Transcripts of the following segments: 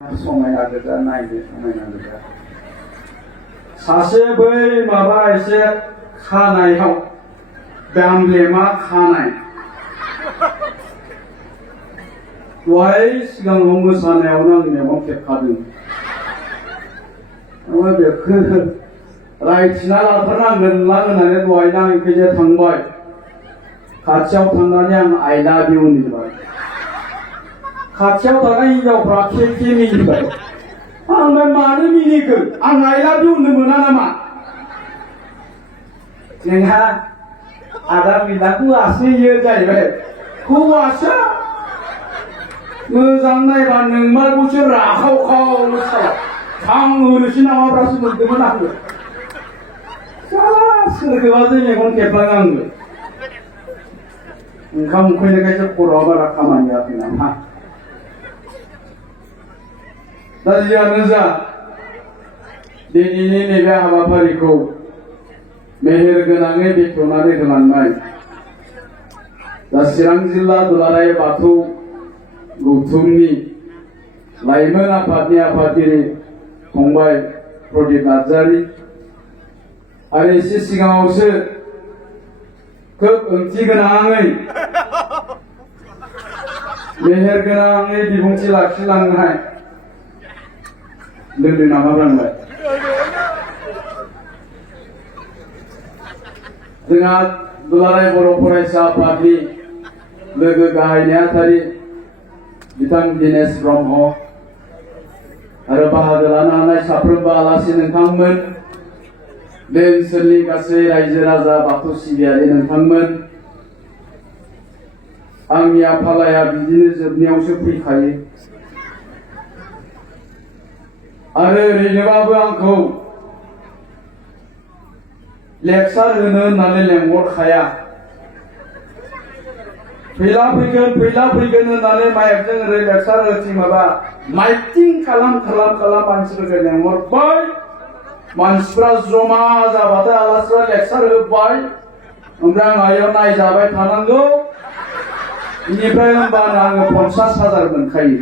समायना गोजा नायनो समायना गोजा सासे बै माबा एसे खानायाव गामलेमा खानाय दहाय सिगाङाव मोसानायावनो आं मेगन खेबखादों ओमफ्राय बेखौ रायथिना लाथारनांगोनलां होननानै दहायनो आं इखैजाय थांबाय खाथियाव थांनानै आं आइ लाभ इउ होनबाय खाथियाव थानाय हिनजावफ्रा खे मिनिबाय आंलाय मानो मिनिखो आं आइ लाभ इउ होननो मोना नामा जोंहा आदा बिदाखौ आसैयो जाहैबाय हौवासो मोजां नायबा नोंमारगौसो राखावखाव साला आं ओरैसो नामाब्रासो मोनदोंमोन आङो सोरखौबासो मेगन खेबलाङो आंबो ओंखाम उखैनायखायसो खर'आ बारा खामानि होआखै नामा दा जियानो जा दिनैनि नैबे हाबाफारिखौ मेहेर गोनाङै बेखेवनानै होलांनाय दा चिरां जिल्ला दुलाराय बाथौ गौथुमनि लाइमोन आफादनि आफादगिरि फंबाय प्रदीप नार्जारी आरो एसे सिगाङावसो खोब ओंथि गोनाङै मेहेर गोनाङै बिबुंथि लाखिलांनाय लोगो नामाब्लांबाय जोंहा दुलाराय बर' फरायसा आफादनि लोगो गाहाय नेहाथारि बिथां दिनेश ब्रह्म आरो बाहागो लानो हानाय साफ्रोमबो आलासि नोंथांमोन बे ओनसोलनि गासै रायजो राजा बाथौ सिबियारि नोंथांमोन आंनि आफालाया बिदिनो जोबनायावसो फैखायो आरो ओरैनोबाबो आंखौ लेक्सार होनो होननानै लेंहरखाया फैला फैगोन होननानै माइकजों ओरै लेक्सार होथिं माबा माइकिं खालाम मानसिफोरखौ लेंहरबाय मानसिफ्रा जमा जाबाथाय आलासिफ्रा लेक्सार होबाय ओमफ्राय आं आयाव नायजाबाय थानांगौ बेनिफ्राय होनबानो आङो 50,000 मोनखायो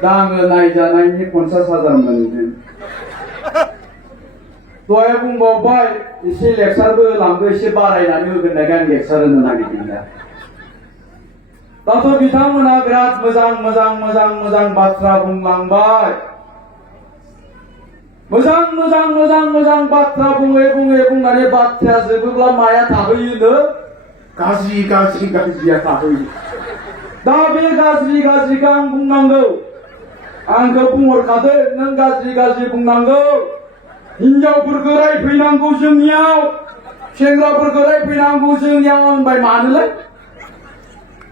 दा आङो नायजानायनि 50,000 मोनदों दहाय बुंबावबाय एसे लेक्सारबो होलांदो एसे बारायनानै होगोननायखाय आं लेक्सार होनो नागिरदों दा दाथ' बिथांमोना बिराद मोजां बाथ्रा बुंलांबाय मोजां बाथ्रा बुंनानै बाथ्राया जोबोब्ला माया थाहैयोनो गाज्रिया थाहैयो दा बे गाज्रिखौ आं बुंनांगौ आंखौ बुंहरखादो नों गाज्रि बुंनांगौ हिनजावफोरखौ रायफैनांगौ जोंनियाव सेंग्राफोरखौ रायफैनांगौ जोंनियाव होनबाय मानोलाय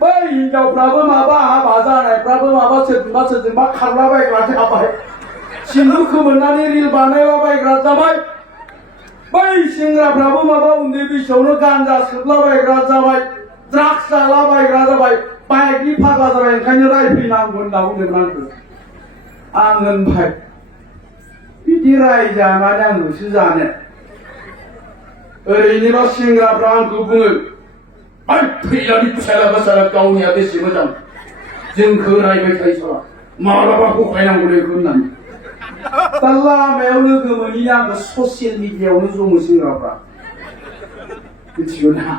बै हिनजावफ्राबो माबा हाबा जानायफ्राबो माबा सोरजोंबा खारलाबायग्रा जाबाय सिन्दुर खोमोरनानै रिल बानायलाबायग्रा जाबाय बै सेंग्राफ्राबो माबा उन्दै बैसोआवनो गान्जा सोबलाबायग्रा जाबाय ड्राग्स जालाबायग्रा जाबाय बाइकनि फाग्ला जाबाय ओंखायनो रायफैनांगौ होनना बुंदोंमोन आं होनबाय बिदि रायजानानै आंल'सो जानो ओरैनोबा सेंग्राफ्रा आंखौ बुङो फैलानि फिसाला गावनिया बेसे मोजां जोंखौ रायबाय थायो साला मालाबा गखायनांगौ बेखौ होननानै दा लामायाव लोगो मोनि आंखौ ससियेल मिडियायावनो जमो सेंग्राफ्रा मिथिगौ ना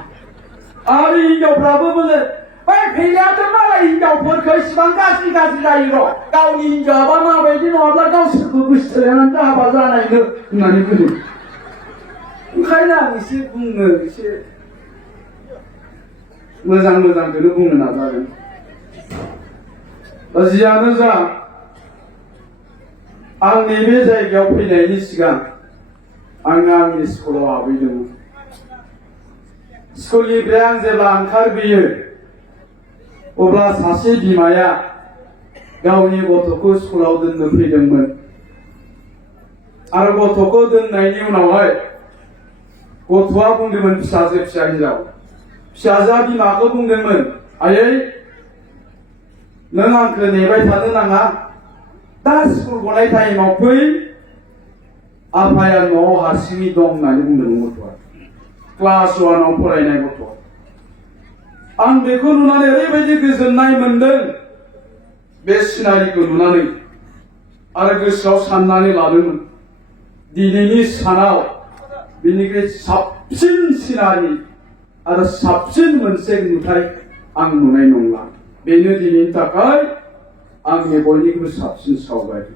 आरो हिनजावफ्राबो बुङो बै फैलायाथ' मालाय हिनजावफोरखौ इसिबां गाज्रि जायो र' गावनि हिनजावाबा माबायदि नङाब्ला गावसोरखौ गोसोथोनानै हाबा जानायनो होननानै बुङो ओंखायनो आं एसे बुंनो एसे मोजांखौनो बुंनो नाजागोन दा जियानो जा आं नैबे जायगायाव फैनायनि सिगां आङो आंनि स्कुलाव हाबहैदोंमोन स्कुलनिफ्राय आं जेब्ला ओंखारबोयो अब्ला सासे बिमाया गावनि गथ'खौ स्कुलाव दोननो फैदोंमोन आरो गथ'खौ दोननायनि उनावहाय गथ'आ बुंदोंमोन फिसाजो फिसा हिनजाव फिसाजोआ बिमाखौ बुंदोंमोन आयै नों आंखौ नेबाय थानो नाङा दा स्कुल गनाय टाइमाव फै आफाया न'आव हारसिङै दं होननानै बुंदोंमोन गथ'आ क्लास 1आव फरायनाय गथ'आ आं बेखौ नुनानै ओरैबायदि गोजोननाय मोनदों बे सिनारिखौ नुनानै आरो गोसोआव साननानै लादोंमोन दिनैनि सानाव बिनिख्रुइ साबसिन सिनारि आरो साबसिन मोनसे नुथाय आं नुनाय नंला बेनो दिनैनि थाखाय आंनि बयनिख्रुइ साबसिन सावगारि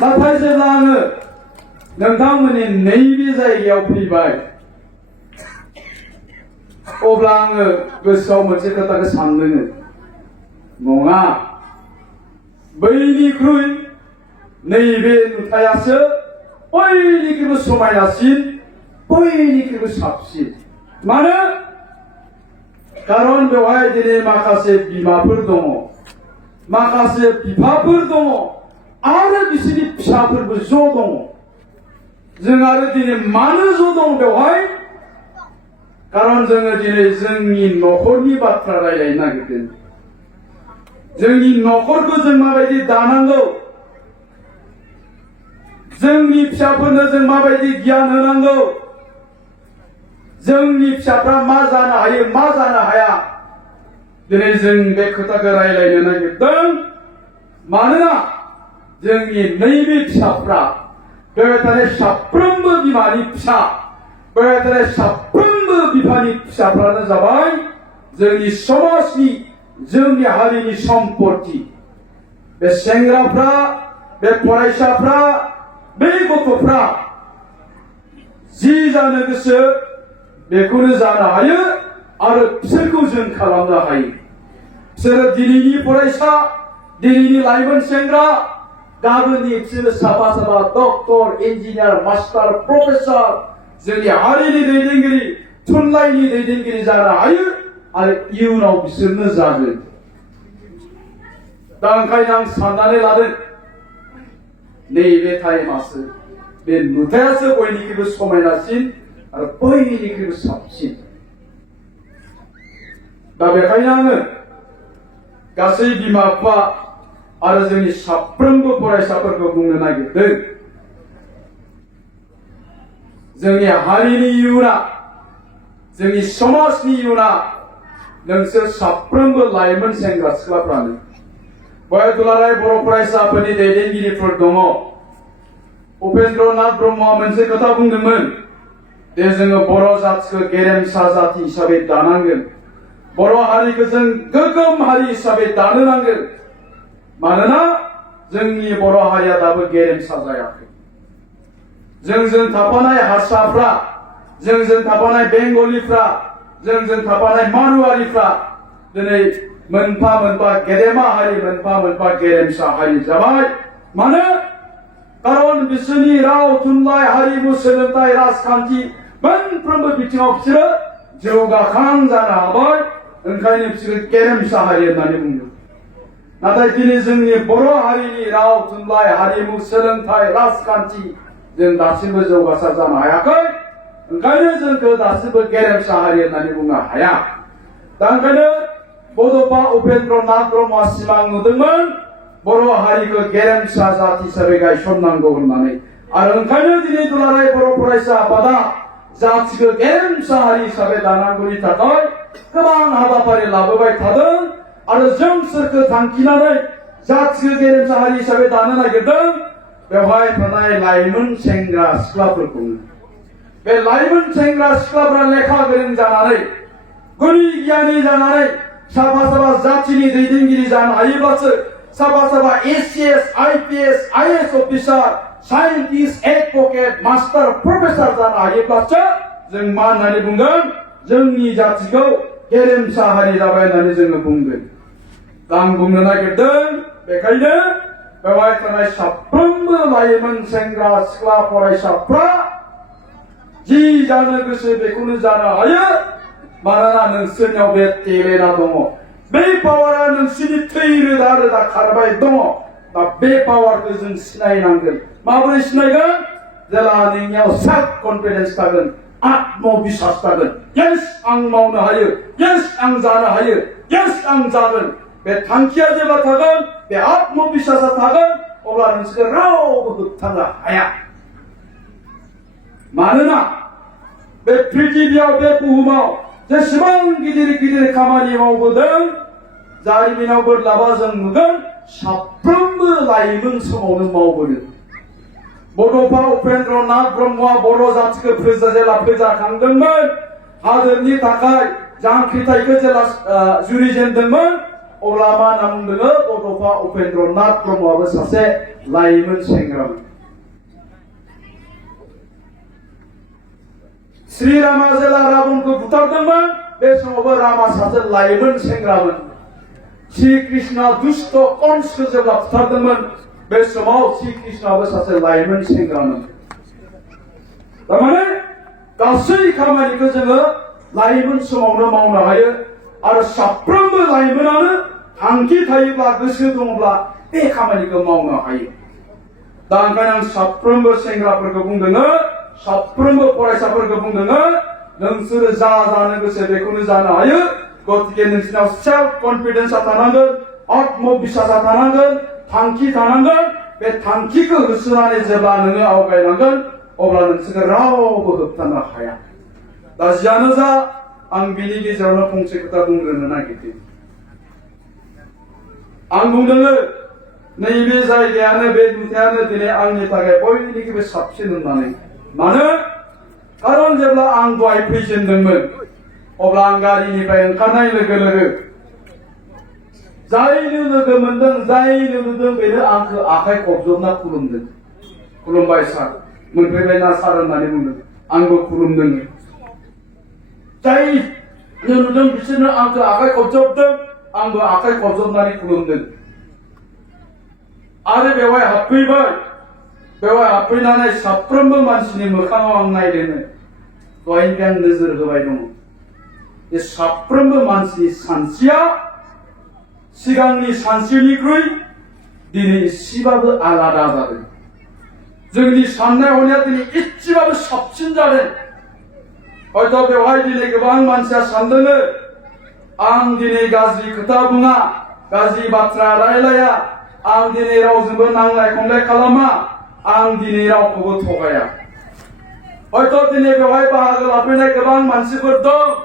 नाथाय जेब्ला आङो नोंथांमोननि नैबे जायगायाव फैबाय अब्ला आङो गोसोआव मोनसे खोथाखौ सानदों नङा बैनिख्रुइ नैबे नुथायासो बयनिख्रुइबो समायनासिन बयनिख्रुइबो साबसिन मानो खारन बेवहाय दिनै माखासे बिमाफोर दङ माखासे बिफाफोर दङ आरो बिसोरनि फिसाफोरबो ज' दङ जों आरो दिनै मानो ज' दं बेवहाय खारन जोङो दिनै जोंनि न'खरनि बाथ्रा रायलायनो नागिरदों जोंनि न'खरखौ जों माबायदि दानांगौ जोंनि फिसाफोरनो जों माबायदि गियान होनांगौ जोंनि फिसाफ्रा मा जानो हायो मा जानो हाया दिनै जों बे खोथाखौ रायलायनो नागिरदों मानोना जोंनि नैबे फिसाफ्रा बेवहाय थानाय साफ्रोमबो बिमानि फिसा बेवहाय थानाय साफ्रोमबो बिफानि फिसाफ्रानो जाबाय जोंनि समाजनि जोंनि हारिनि सम्पति बे सेंग्राफ्रा बे फरायसाफ्रा बे गथ'फ्रा जि जानो गोसो बेखौनो जानो हायो आरो बिसोरखौ जों खालामनो हायो बिसोरो दिनैनि फरायसा दिनैनि लाइमोन सेंग्रा गाबोननि बिसोरो साफा साफा डक्टर इन्जिनियार मास्टार प्रफेसर जोंनि हारिनि दैदेनगिरि थुनलाइनि दैदेनगिरि जानो हायो आरो इयुनाव बिसोरनो जागोन दा ओंखायनो आं साननानै लादों नैबे टाइमासो बे नुथायासो बयनिख्रुइबो समायनासिन आरो बयनिख्रुइबो साबसिन दा बेखायनो आङो गासै बिमा बिफा आरो जोंनि साफ्रोमबो फरायसाफोरखौ बुंनो नागिरदों जोंनि हारिनि इयुना जोंनि समाजनि इयुना नोंसोर साफ्रोमबो लाइमोन सेंग्रा सिख्लाफ्रानो बेवहाय दुलाराय बर' फरायसाफोरनि दैदेनगिरिफोर दङ उपेन्द्रनाथ ब्रह्मआ मोनसे खोथा बुंदोंमोन दे जोङो बर' जातिखौ गेरेमसा जाति हिसाबै दानांगोन बर' हारिखौ जों गोग्गोम हारि हिसाबै दानो नांगोन मानोना जोंनि बर' हारिया दाबो गेरेमसा जायाखै जोंजों थाफानाय हारसाफ्रा जोंजों थाफानाय बेंगलिफ्रा जोंजों थाफानाय मारुवारिफ्रा दिनै मोनफा मोनफा गेदेमा हारि मोनफा मोनफा गेरेमसा हारि जाबाय मानो खारन बिसोरनि राव थुनलाइ हारिमु सोलोंथाइ राजखान्थि मोनफ्रोमबो बिथिङाव बिसोरो जौगाखां जानो हाबाय ओंखायनो बिसोरो गेरेमसा हारि होननानै बुंदों नाथाय दिनै जोंनि बर' हारिनि राव थुनलाइ हारिमु सोलोंथाइ राजखान्थि जों दासिमबो जौगासार जानो हायाखै ओंखायनो जोंखौ दासिमबो गेरेमसा हारि होननानै बुंनो हाया दा ओंखायनो बड'फा उपेन्द्रनाथ ब्रह्मआ सिमां नुदोंमोन बर' हारिखौ गेरेमसा जाति हिसाबै गायसननांगौ होननानै आरो ओंखायनो दिनै दुलाराय बर' फरायसा आफादा जातिखौ गेरेमसा हारि हिसाबै दानांगौनि थाखाय गोबां हाबाफारि लाबोबाय थादों आरो जों सोरखौ थांखिनानै जातिखौ गेरेमसा हारि हिसाबै दानो नागिरदों बेवहाय थानाय लाइमोन सेंग्रा सिख्लाफोरखौनो बे लाइमोन सेंग्रा सिख्लाफ्रा लेखा गोरों जानानै गुनि गियानि जानानै साफा साफा जातिनि दैदेनगिरि जानो हायोब्लासो साफा साफा ACS IPS IAS officer scientist advocate master professor जानो हायोब्लासो जों मा होननानै बुंगोन जोंनि जातिखौ गेरेमसा हारि जाबाय होननानै जोङो बुंगोन दा आं बुंनो नागिरदों बेखायनो बेवहाय थानाय साफ्रोमबो लाइमोन सेंग्रा सिख्ला फरायसाफ्रा जि जानो गोसो बेखौनो जानो हायो मानोना नोंसोरनियाव बे टेलेन्टआ दङ बे पावारा नोंसोरनि थै रोदा रोदा खारबाय दङ दा बे पावारखौ जों सिनायनांगोन माबोरै सिनायगोन जेला नोंनियाव सेल्फ कनफिडेन्स थागोन आत्मबिश्वास थागोन येस आं मावनो हायो येस आं जानो हायो येस आं जागोन बे थांखिया जेब्ला थागोन बे आत्मबिश्वासा थागोन अब्ला नोंसोरखौ रावबो होबथानो हाया मानोना बे पृथिबियाव बे बुहुमाव जेसेबां गिदिर गिदिर खामानि मावबोदों जारिमिनाव बोरलाबा जों नुगोन साफ्रोमबो लाइमोन समावनो मावबोदों बड'फा उपेन्द्रनाथ ब्रह्मआ बर' जातिखौ जेला फोजाखांदोंमोन हादोरनि थाखाय जांख्रिथायखौ जेला जुरिजेनदोंमोन अब्ला मा होनना बुंदों बड'फा उपेन्द्रनाथ ब्रह्मआबो सासे लाइमोन सेंग्रामोन श्रीरामा जेला राबनखौ बुथारदोंमोन बे समावबो रामा सासे लाइमोन सेंग्रामोन श्री कृष्ण दुष्ट कंसखौ जेब्ला बुथारदोंमोन बे समाव श्री कृष्णआबो सासे लाइमोन सेंग्रामोन तारमाने गासै खामानिखौ जोङो लाइमोन समावनो मावनो हायो आरो साफ्रोमबो लाइमोनानो थांखि थायोब्ला गोसो दङब्ला बे खामानिखौ मावनो हायो दा ओंखायनो आं साफ्रोमबो सेंग्राफोरखौ बुंदों साफ्रोमबो फरायसाफोरखौ बुंदों नोंसोरो जा जानो गोसो बेखौनो जानो हायो गतिके नोंसिनाव सेल्फ कन्फिडेन्सआ थानांगोन आत्मबिश्वासआ थानांगोन थांखि थानांगोन बे थांखिखौ होसोनानै जेब्ला नोङो आवगायलांगोन अब्ला नोंसोरखौ रावबो होबथानो हाया दा जियानो जा आं बिनि गेजेरावनो फंसे खोथा बुंग्रोनो नागिरदों आं बुंदों नैबे जायगायानो बे नुथायानो दिनै आंनि थाखाय बयनिख्रुइबो साबसिन होननानै मानो खारन जेब्ला आं दहाय फैजेनदोंमोन अब्ला आं गारिनिफ्राय ओंखारनाय लोगो लोगो जायनो लोगो मोनदों जायनो नुदों बेनो आंखौ आखाइ खबजबना खुलुमदों खुलुमबाय सार मोनफैबायना सार होननानै बुंदों आंबो खुलुमदों जायनो नुदों बिसोरनो आंखौ आखाइ खबजबदों आंबो आखाइ खबजबनानै खुलुमदों आरो बेवहाय हाबफैबाय बेवहाय हाबफैनानै साफ्रोमबो मानसिनि मोखाङाव आं नायदों दहायनिफ्राय आं नोजोर होबाय दङ बे साफ्रोमबो मानसिनि सानस्रिया सिगांनि सानस्रिनिख्रुइ दिनै एसेबाबो आलादा जादों जोंनि साननाय हनाया दिनै एसेबाबो साबसिन जादों हयथ' बेवहाय दिनै गोबां मानसिया सानदों आं दिनै गाज्रि खोथा बुङा गाज्रि बाथ्रा रायलाया आं दिनै रावजोंबो नांलाय खमलाय खालामा आं दिनै रावखौबो थगाया हयथ' दिनै बेवहाय बाहागो लाफैनाय गोबां मानसिफोर दं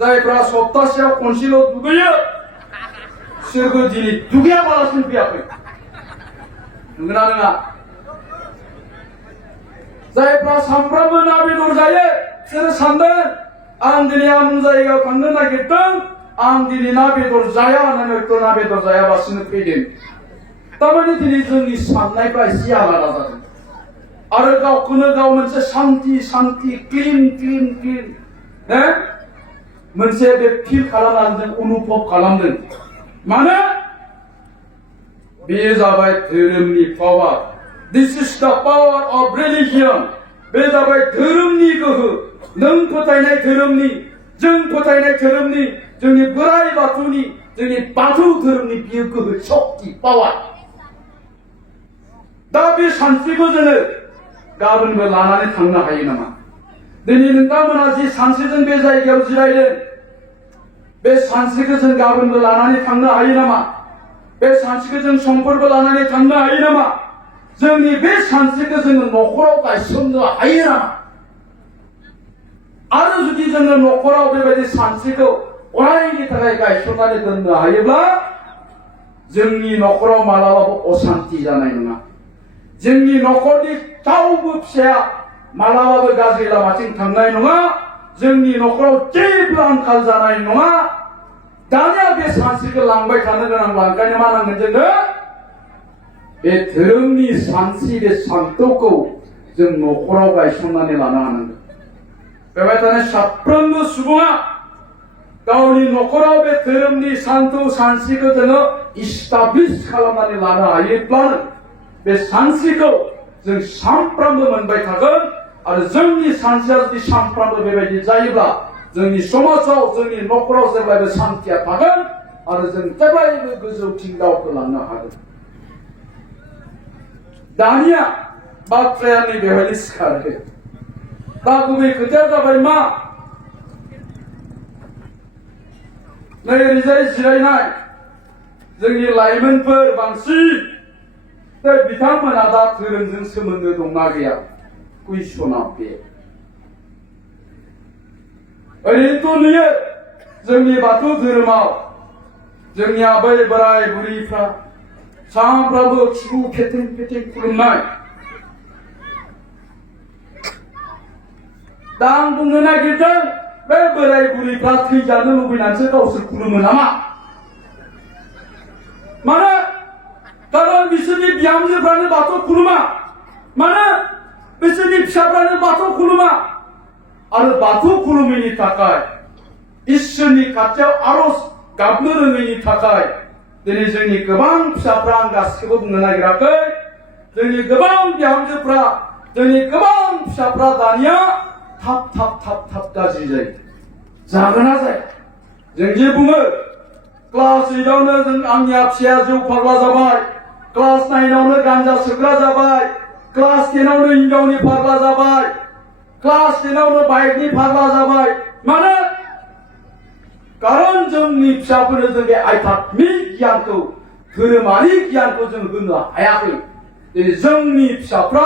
जायफ्रा सप्तासेयाव खनसेल' दुगैयो बिसोरबो दिनै दुगैयाबालासिनो फैयाखै नंगौना नङा जायफ्रा सानफ्रामबो ना बेदर जायो बिसोरो सानदों आं दिनै आं जायगायाव थांनो नागिरदों आं दिनै ना बेदर जाया होननानै हयथ' ना बेदर जायाबासिनो फैदों तारमाने दिनै जोंनि साननायफ्रा एसे आलादा जादों आरो गावखौनो गाव मोनसे शान्ति शान्ति क्लिन क्लिन क्लिन मोनसे बे फिल खालामनानै जों अनुभव खालामदों मानो बेयो जाबाय धोरोमनि पावार दिस इज द पावार अफ रिलिजियन बे जाबाय धोरोमनि गोहो नों फोथायनाय धोरोमनि जों फोथायनाय धोरोमनि जोंनि बोराइ बाथौनि जोंनि बाथौ धोरोमनि बियो गोहो शक्ति पावार दा बे सानस्रिखौ जोङो गाबोनबो लानानै थांनो हायो नामा दिनै नोंथांमोना जि सानस्रिजों बे जायगायाव जिरायदों बे सानस्रिखौ जों गाबोनबो लानानै थांनो हायो नामा बे सानस्रिखौ जों समफोरबो लानानै थांनो हायो नामा जोंनि बे सानस्रिखौ जोङो न'खराव गायसननो हायो नामा आरो जुदि जोङो न'खराव बेबायदि सानस्रिखौ अरायनि थाखाय गायसननानै दोननो हायोब्ला जोंनि न'खराव मालाबाबो अशान्ति जानाय नङा जोंनि न'खरनि रावबो फिसाया मालाबाबो गाज्रि लामाथिं थांनाय नङा जोंनि न'खराव जेबो आंखाल जानाय नङा दानिया बे सानस्रिखौ लांबाय थानो गोनांब्ला ओंखायनो मा नांगोन जोङो बे धोरोमनि सानस्रि बे सान्थौखौ जों न'खराव गायसननानै लानो हानांगोन बेवहाय थानाय साफ्रोमबो सुबुङा गावनि न'खराव बे धोरोमनि सान्थौ सानस्रिखौ जोङो इस्टाब्लिश खालामनानै लानो हायोब्लानो बे सानस्रिखौ जों सानफ्रामबो मोनबाय थागोन आरो जोंनि सानस्रिया जुदि सानफ्रामबो बेबायदि जायोब्ला जोंनि समाजाव जोंनि न'खराव जेब्लायबो सान्थिया थागोन आरो जों जेब्लायबो गोजौथिं दावखोलांनो हागोन दानिया बाथ्राया नैबेहाय सिखारो दा गुबै खोथाया जाबाय मा नै ओरैजाय जिरायनाय जोंनि लाइमोनफोर बांसिन बिथांमोना दा धोरोमजों सोमोन्दो दंना गैया कुइसना बे ओरैनोथ' नुयो जोंनि बाथौ धोरोमाव जोंनि आबै बोराय बुरैफ्रा सानफ्रामबो खिबु फेथें फेथें खुलुमनाय दा आं बुंनो नागिरदों बे बोराय बुरैफ्रा थैजानो लुबैनानैसो गावसोर खुलुमो नामा मानो खारन बिसोरनि बिहामजोफ्रानो बाथौ खुलुमा मानो बिसोरनि फिसाफ्रानो बाथौ खुलुमा आरो बाथौ खुलुमैनि थाखाय इसोरनि खाथियाव आरज गाबनो रोङैनि थाखाय दिनै जोंनि गोबां फिसाफ्रा आं गासिखौबो बुंनो नागिराखै जोंनि गोबां बिहामजोफ्रा जोंनि गोबां फिसाफ्रा दानिया थाब थाब थाब थाब गाज्रि जायो जागोना जाया जों जे बुङो क्लास 8आवनो जों आंनिया फिसाया जौ फाग्ला जाबाय क्लास 9आवनो गांजा सोबग्रा जाबाय क्लास 10आवनो हिनजावनि फाग्ला जाबाय क्लास 10आवनो बाइकनि फाग्ला जाबाय मानो खारन जोंनि फिसाफोरनो जों बे आध्यात्मिक गियानखौ धोरोमारि गियानखौ जों होनो हायाखै दिनै जोंनि फिसाफ्रा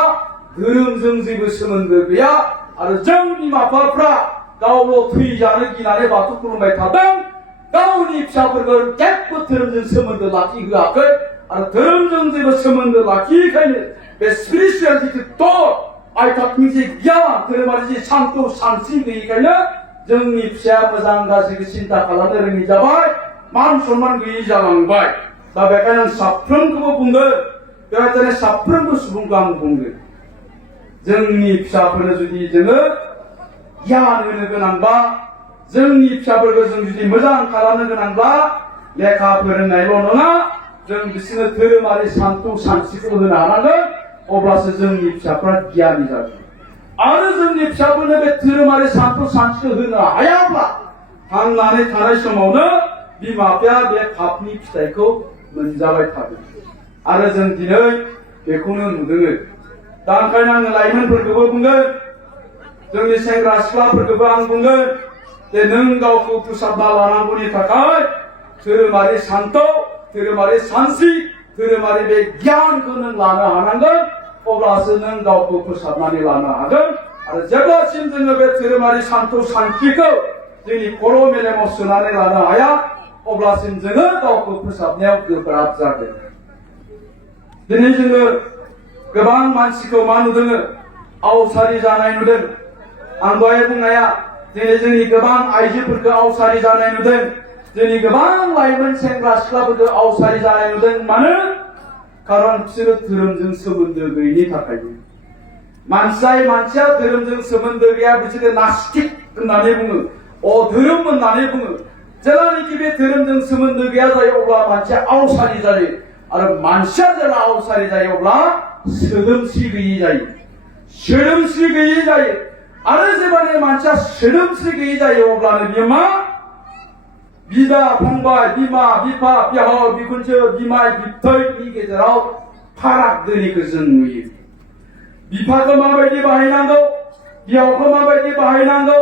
धोरोमजों जेबो सोमोन्दो गैया आरो जों बिमा बिफाफ्रा गावल' थैजानो गिनानै बाथौ खुलुमबाय थादों गावनि फिसाफोरखौ जेबो धोरोमजों सोमोन्दो लाखिहोआखै आरो धोरोमजों जेबो सोमोन्दो लाखियैखायनो बे स्पिरिचुवेलिटि थट आध्यात्मिक जे गियान धोरोमारि जे सान्थौ सानस्रि गैयैखायनो जोंनि फिसाया मोजां गाज्रिखौ सिन्ता खालामनो रोङि जाबाय मान सन्मान गैयि जालांबाय दा बेखायनो आं साफ्रोमखौबो बुंगोन बेबायदिनो साफ्रोमबो सुबुंखौ आं बुंगोन जोंनि फिसाफोरनो जुदि जोङो गियान होनो गोनांबा जोंनि फिसाफोरखौ जों जुदि मोजां खालामनो गोनांब्ला लेखा फोरोंनायल' नङा जों बिसोरनो धोरोमारि सान्थौ सानस्रिखौ होनो हानांगोन अब्लासो जोंनि फिसाफ्रा गियानि जागोन आरो जोंनि फिसाफोरनो बे धोरोमारि सान्थौ सानस्रिखौ होनो हायाब्ला थांनानै थानाय समावनो बिमा बिफाया बे पापनि फिथाइखौ मोनजाबाय थागोन आरो जों दिनै बेखौनो नुदों दा ओंखायनो आङो लाइमोनफोरखौबो बुंगोन जोंनि सेंग्रा सिख्लाफोरखौबो आं बुंगोन जे नों गावखौ फोसाबना लानांगौनि थाखाय धोरोमारि सान्थौ धोरोमारि सानस्रि धोरोमारि बे गियानखौ नों लानो हानांगोन अब्लासो नों गावखौ फोसाबनानै लानो हागोन आरो जेब्लासिम जोङो बे धोरोमारि सान्थौ सानस्रिखौ जोंनि खर' मेलेमाव सोनानै लानो हाया अब्लासिम जोङो गावखौ फोसाबनायाव गोब्राब जागोन दिनै जोङो गोबां मानसिखौ मा नुदों आवसारि जानाय नुदों आं दहाय बुंनाया दिनै जोंनि गोबां आइजोफोरखौ आवसारि जानाय नुदों जोंनि गोबां लाइमोन सेंग्रा सिख्लाफोरखौ आवसारि जानाय नुदों मानो खारन बिसोरो धोरोमजों सोमोन्दो गैयिनि थाखायनो मानसिया धोरोमजों सोमोन्दो गैया बिसोरो नास्तिक होननानै बुङो अधोरोम होननानै बुङो जेब्लानाखि बे धोरोमजों सोमोन्दो गैया जायो अब्ला मानसिया आवसारि जायो आरो मानसिया जेब्ला आवसारि जायो अब्ला सोदोमस्रि गैयि जायो सोदोमस्रि गैयि जायो आरो जेब्लानो मानसिया सोदोमस्रि गैयि जायो अब्लानो बियो मा बिदा फंबाय बिमा बिफा बिहाव बिखुनजो बिमाय बिबथैनि गेजेराव फाराग दोनैखौ जों नुयो बिफाखौ माबायदि बाहायनांगौ बिहावखौ माबायदि बाहायनांगौ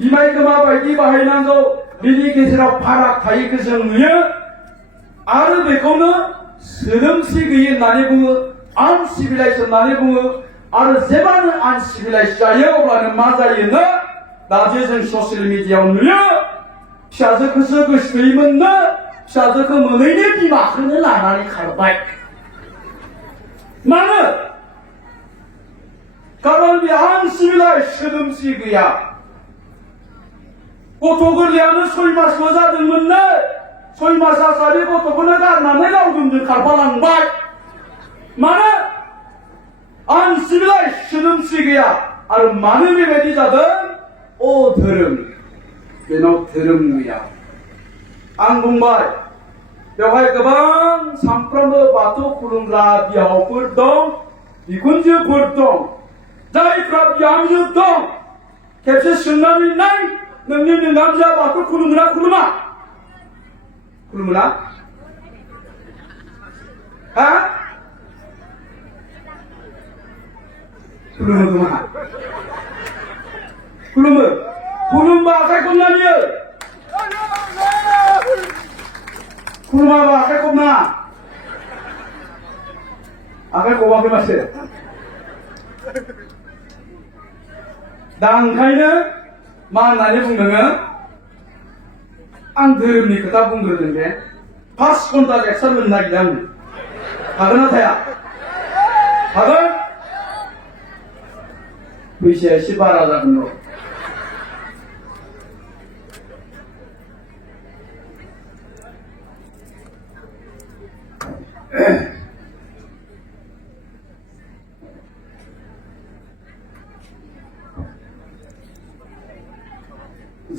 बिमायखौ माबायदि बाहायनांगौ बिनि गेजेराव फाराग थायैखौ जों नुयो आरो बेखौनो सोदोमस्रि गैयि होननानै बुङो आनसिभिलाइज होननानै बुङो आरो जेब्लानो आनसिभिलाइज जायो अब्लानो मा जायोनो दा जे जों ससियेल मिडियायाव नुयो फिसाजोखौसो गोसोथोयोमोननो फिसाजोखौ मोनैनो बिमाखौनो लानानै खारबाय मानो खारन बे आनसिभिलाइज सोदोमस्रि गैया गथ' गोरलैयानो 6 मासल' जादोंमोननो 6 मास जासारि गथ'खौनो गारनानै लावदुमजों खारफालांबाय मानो आनसिभिलाइज सोदोमस्रि गैया आरो मानो बेबायदि जादों अधोरोम बेनाव धोरोम गैया आं बुंबाय बेवहाय गोबां सानफ्रोमबो बाथौ खुलुमग्रा बिहावफोर दं बिखुनजोफोर दं जायफ्रा बिहामजो दं खेबसे सोंनानै नाय नोंनि बिहामजोआ बाथौ खुलुमोना खुलुमा खुलुमोना हा खुलुमो खोमा खुलुमो खुलुमबा आखाइ खबनायो खुलुमाबा आखाइ खबनाङा आखाइ खबाखै माथो दा ओंखायनो मा होननानै बुंदों आं धोरोमनि खोथा बुंग्रोदों दे 5घन्टा लेक्सार होनो नागिरदों आङो हागोन ना थाया हागोन फैसाया एसे बारा जागोन र'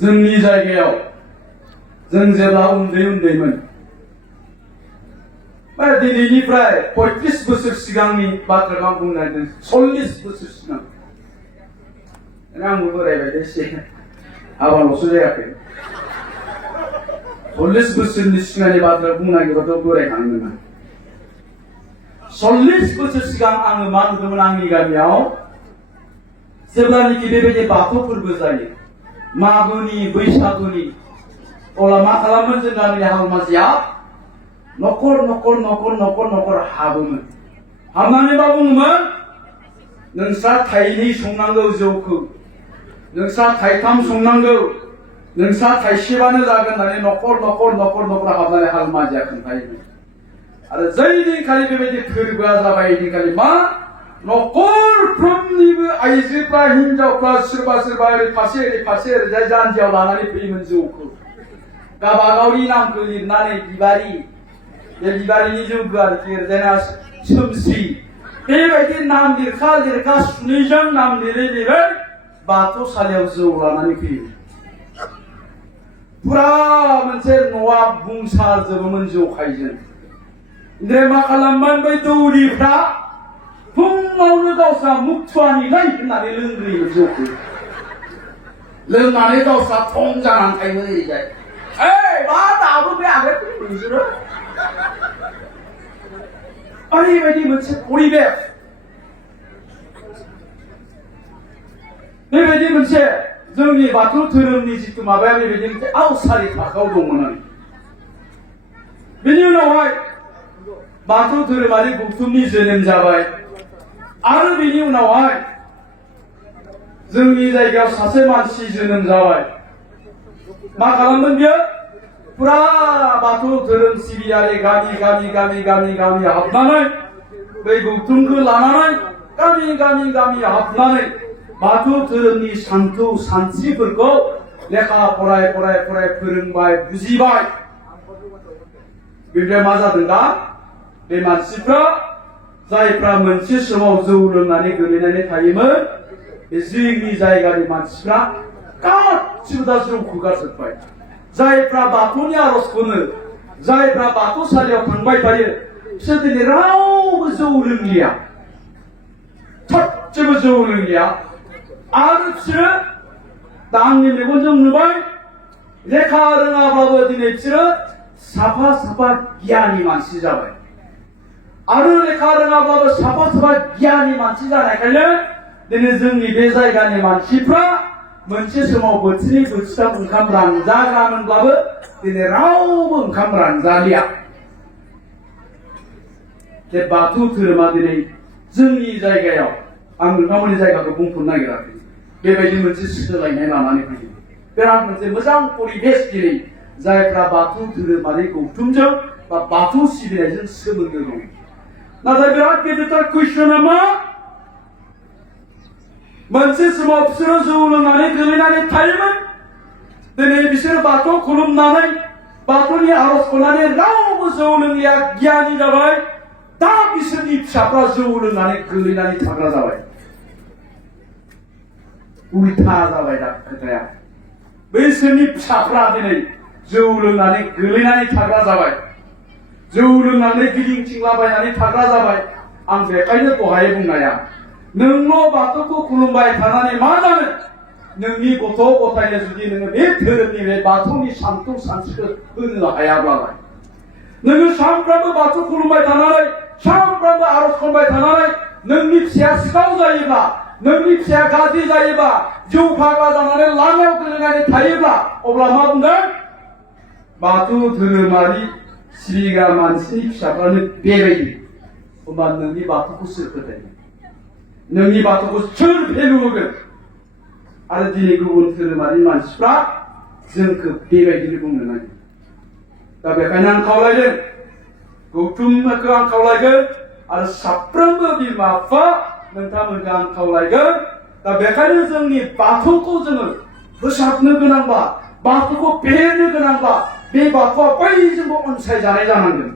जोंनि जायगायाव जों जेब्ला उन्दैमोन दिनैनिफ्राय 35 बोसोर सिगांनि बाथ्राखौ आं बुंनो नागिरदों 40 बोसोर सिगां आंबो बोरायबाय एसे हाबाल'सो जायाखै 40 बोसोरनि सिगांनि बाथ्रा बुंनो नागिरबाथ' बोरायखानाय नङा 40 बोसोर सिगां आङो मा नुदोंमोन आंनि गामियाव जेब्लानोखि बेबायदि बाथौ फोरबो जायो मागोनि बैसागुनि अब्ला मा खालामोन जों गामिनि हालमाजिया न'खर हाबोमोन हाबनानै मा बुङोमोन नोंस्रा थाइनै संनांगौ जौखौ नोंस्रा थाइथाम संनांगौ नोंस्रा थाइसेबानो जागोन होननानै न'खर हाबनानै हालमाजिया खोन्थायोमोन आरो जै दिनखालि बेबायदि फोरबोआ जाबाय दिनखालि मा न'खरफ्रोमनिबो आइजोफ्रा हिनजावफ्रा सोरबा ओरै फारसे ओरैजाय जानजियाव लानानै फैयोमोन जौखौ गावबागावनि नामखौ लिरनानै बिबारि बे बिबारिनि जौखौ आरोखि ओरैजायना सोमस्रि बेबायदि नाम लिरखा सुनैजों नाम लिरै बाथौसालियाव जौ लानानै फैयो फुरा मोनसे न'आ बुंसारजोबोमोन जौखायजों ओमफ्राय मा खालामोन बै दौरिफ्रा फुङावनो गावस्रा मुक्तुवानिलाय होननानै लोंग्रोयोमोन जौखौ लोंनानै गावस्रा थं जानानै थायोमोन ओरैजाय मा दाबो बे आगोल नोंसोरो ओरैबायदि मोनसे परिबेस बेबायदि मोनसे जोंनि बाथौ धोरोमनि जिथु माबाया बेबायदि मोनसे आवसारि थाखोआव दंमोन आरो बेनि उनावहाय बाथौ धोरोमारि गौथुमनि जोनोम जाबाय आरो बेनि उनावहाय जोंनि जायगायाव सासे मानसि जोनोम जाबाय मा खालामोन बियो फुरा बाथौ धोरोम सिबियारि गामि हाबनानै बै गौथुमखौ लानानै गामि हाबनानै बाथौ धोरोमनि सान्थौ सानस्रिफोरखौ लेखा फराय फोरोंबाय बुजिबाय बेनिफ्राय मा जादों दा बे मानसिफ्रा जायफ्रा मोनसे समाव जौ लोंनानै गोलैनानै थायोमोन बे जोंनि जायगानि मानसिफ्रा गासिबो दा जौखौ गारजोब्बाय जायफ्रा बाथौनि आर'ज खनो जायफ्रा बाथौसालियाव थांबाय थायो बिसोर दिनै रावबो जौ लोंलिया थोबसेबो जौ लोंलिया आरो बिसोरो दा आंनि मेगनजों नुबाय लेखा रोङाब्लाबो दिनै बिसोरो साफा गियानि मानसि जाबाय आरो लेखा रोङाब्लाबो साफा गियानि मानसि जानायखायनो दिनै जोंनि बे जायगानि मानसिफ्रा मोनसे समाव बोथिनै बोथिथाम ओंखाम रानजाग्रामोनब्लाबो दिनै रावबो ओंखाम रानजालिया बे बाथौ धोरोमा दिनै जोंनि जायगायाव आं नोंथांमोननि जायगाखौ बुंथ'नो नागिराखै बेबायदि मोनसे सोलायनाय लानानै फैयो बिराद मोनसे मोजां परिबेस दिनै जायफ्रा बाथौ धोरोमारि गौथुमजों बा बाथौ सिबिनायजों सोमोन्दो दं नाथाय बिराद गेदेरथार कुइसना मा मोनसे समाव बिसोरो जौ लोंनानै गोलैनानै थायोमोन दिनै बिसोरो बाथौ खुलुमनानै बाथौनि आर'ज खननानै रावबो जौ लोंलिया गियानि जाबाय दा बिसोरनि फिसाफ्रा जौ लोंनानै गोलैनानै थाग्रा जाबाय उल्था जाबाय दा खोथाया बैसोरनि फिसाफ्रा दिनै जौ लोंनानै गोलैनानै थाग्रा जाबाय जौ लोंनानै गिदिंथिंलाबायनानै थाग्रा जाबाय आं बेखायनो दहाय बुंनाया नोंल' बाथौखौ खुलुमबाय थानानै मा जानो नोंनि गथ' गथायनो जुदि नोङो बे धोरोमनि बे बाथौनि सान्थौ सानस्रिखौ होनो हायाब्लालाय नोङो सानफ्रामबो बाथौ खुलुमबाय थानानै सानफ्रामबो आर'ज खनबाय थानानै नोंनि फिसाया सिखाव जायोब्ला नोंनि फिसाया गाज्रि जायोब्ला जौ फाग्ला जानानै लामायाव गोलैनानै थायोब्ला अब्ला मा बुंगोन बाथौ धोरोमारि सिबिग्रा मानसिनि फिसाफ्रानो बेबायदि होमबा नोंनि बाथौखौ सोर फोथायो नोंनि बाथौखौ सोर भेलु होगोन आरो दिनै गुबुन धोरोमारि मानसिफ्रा जोंखौ बेबायदिनो बुंनो नागिरो दा बेखायनो आं खावलायदों गौथुमखौ आं खावलायगोन आरो साफ्रोमबो बिमा बिफा नोंथांमोनखौ आं खावलायगोन दा बेखायनो जोंनि बाथौखौ जोङो फोसाबनो गोनांबा बाथौखौ फेहेरनो गोनांबा बे बाथौआ बयजोंबो अनसायजानाय जानांगोन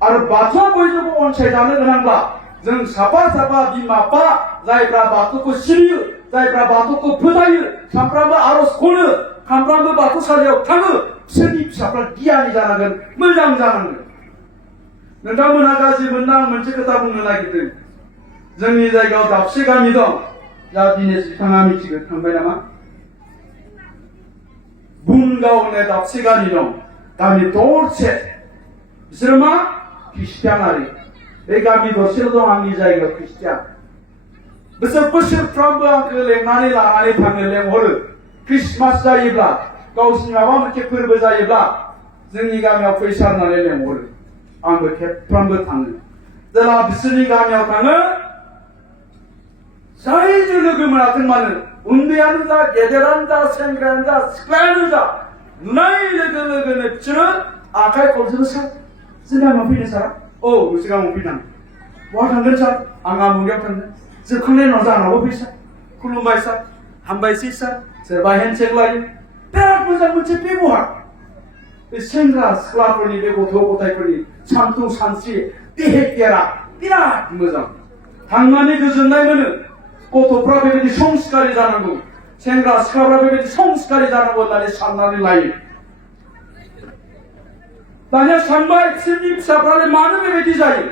आरो बाथौआ बयजोंबो अनसायजानो गोनांब्ला जों साफा साफा बिमा बिफा जायफ्रा बाथौखौ सिबियो जायफ्रा बाथौखौ फोथायो सानफ्रामबो आरज खनो सानफ्रामबो बाथौसालियाव थाङो बिसोरनि फिसाफ्रा गियानि जानांगोन मोजां जानांगोन नोंथांमोनहा गाज्रि मोनना आं मोनसे खोथा बुंनो नागिरदों जोंनि जायगायाव दाबसे गामि दं जा दिनेश बिथाङा मिथिगौ थांबाय नामा बुनगाव होननाय दाबसे गामि दं गामि दरसे बिसोरो मा ख्रिस्टियानारि बे गामि दरसेल' दं आंनि जायगायाव ख्रिस्टियान बिसोर बोसोरफ्रोमबो आंखौ लेंनानै लानानै थाङो लेंहरो ख्रिस्टमास जायोब्ला गावसिनि माबा मोनसे फोरबो जायोब्ला जोंनि गामियाव फैसा होननानै लेंहरो आंबो खेबफ्रामबो थाङो जेला बिसोरनि गामियाव थाङो जायजों लोगो मोनाथों मानो उन्दैयानो जा गेदेरानो जा सेंग्रायानो जा सिख्लायानो जा नुनाय लोगो लोगोनो बिसोरो आखाइ खबजोबो सार जों गामियाव फैनो सारा औ नोंसोर गामियाव फैनां बहा थांगोन सार आं आमुगायाव थांगोन जोबखांनायनि उनाव जानांगौ फैसा खुलुमबाय सार हामबायसै सार सोरबा हेन्डसेक लायो बिराद मोजां मोनसे बेबहार बे सेंग्रा सिख्लाफोरनि बे गथ' गथायफोरनि सानथौ सानस्रि बिहेभियारा बिराद मोजां थांनानै गोजोननाय मोनो गथ'फ्रा बेबायदि संस्कारि जानांगौ सेंग्रा सिख्लाफ्रा बेबायदि संस्कारि जानांगौ होननानै साननानै लायो दानिया सानबाय बिसोरनि फिसाफ्रालाय मानो बेबायदि जायो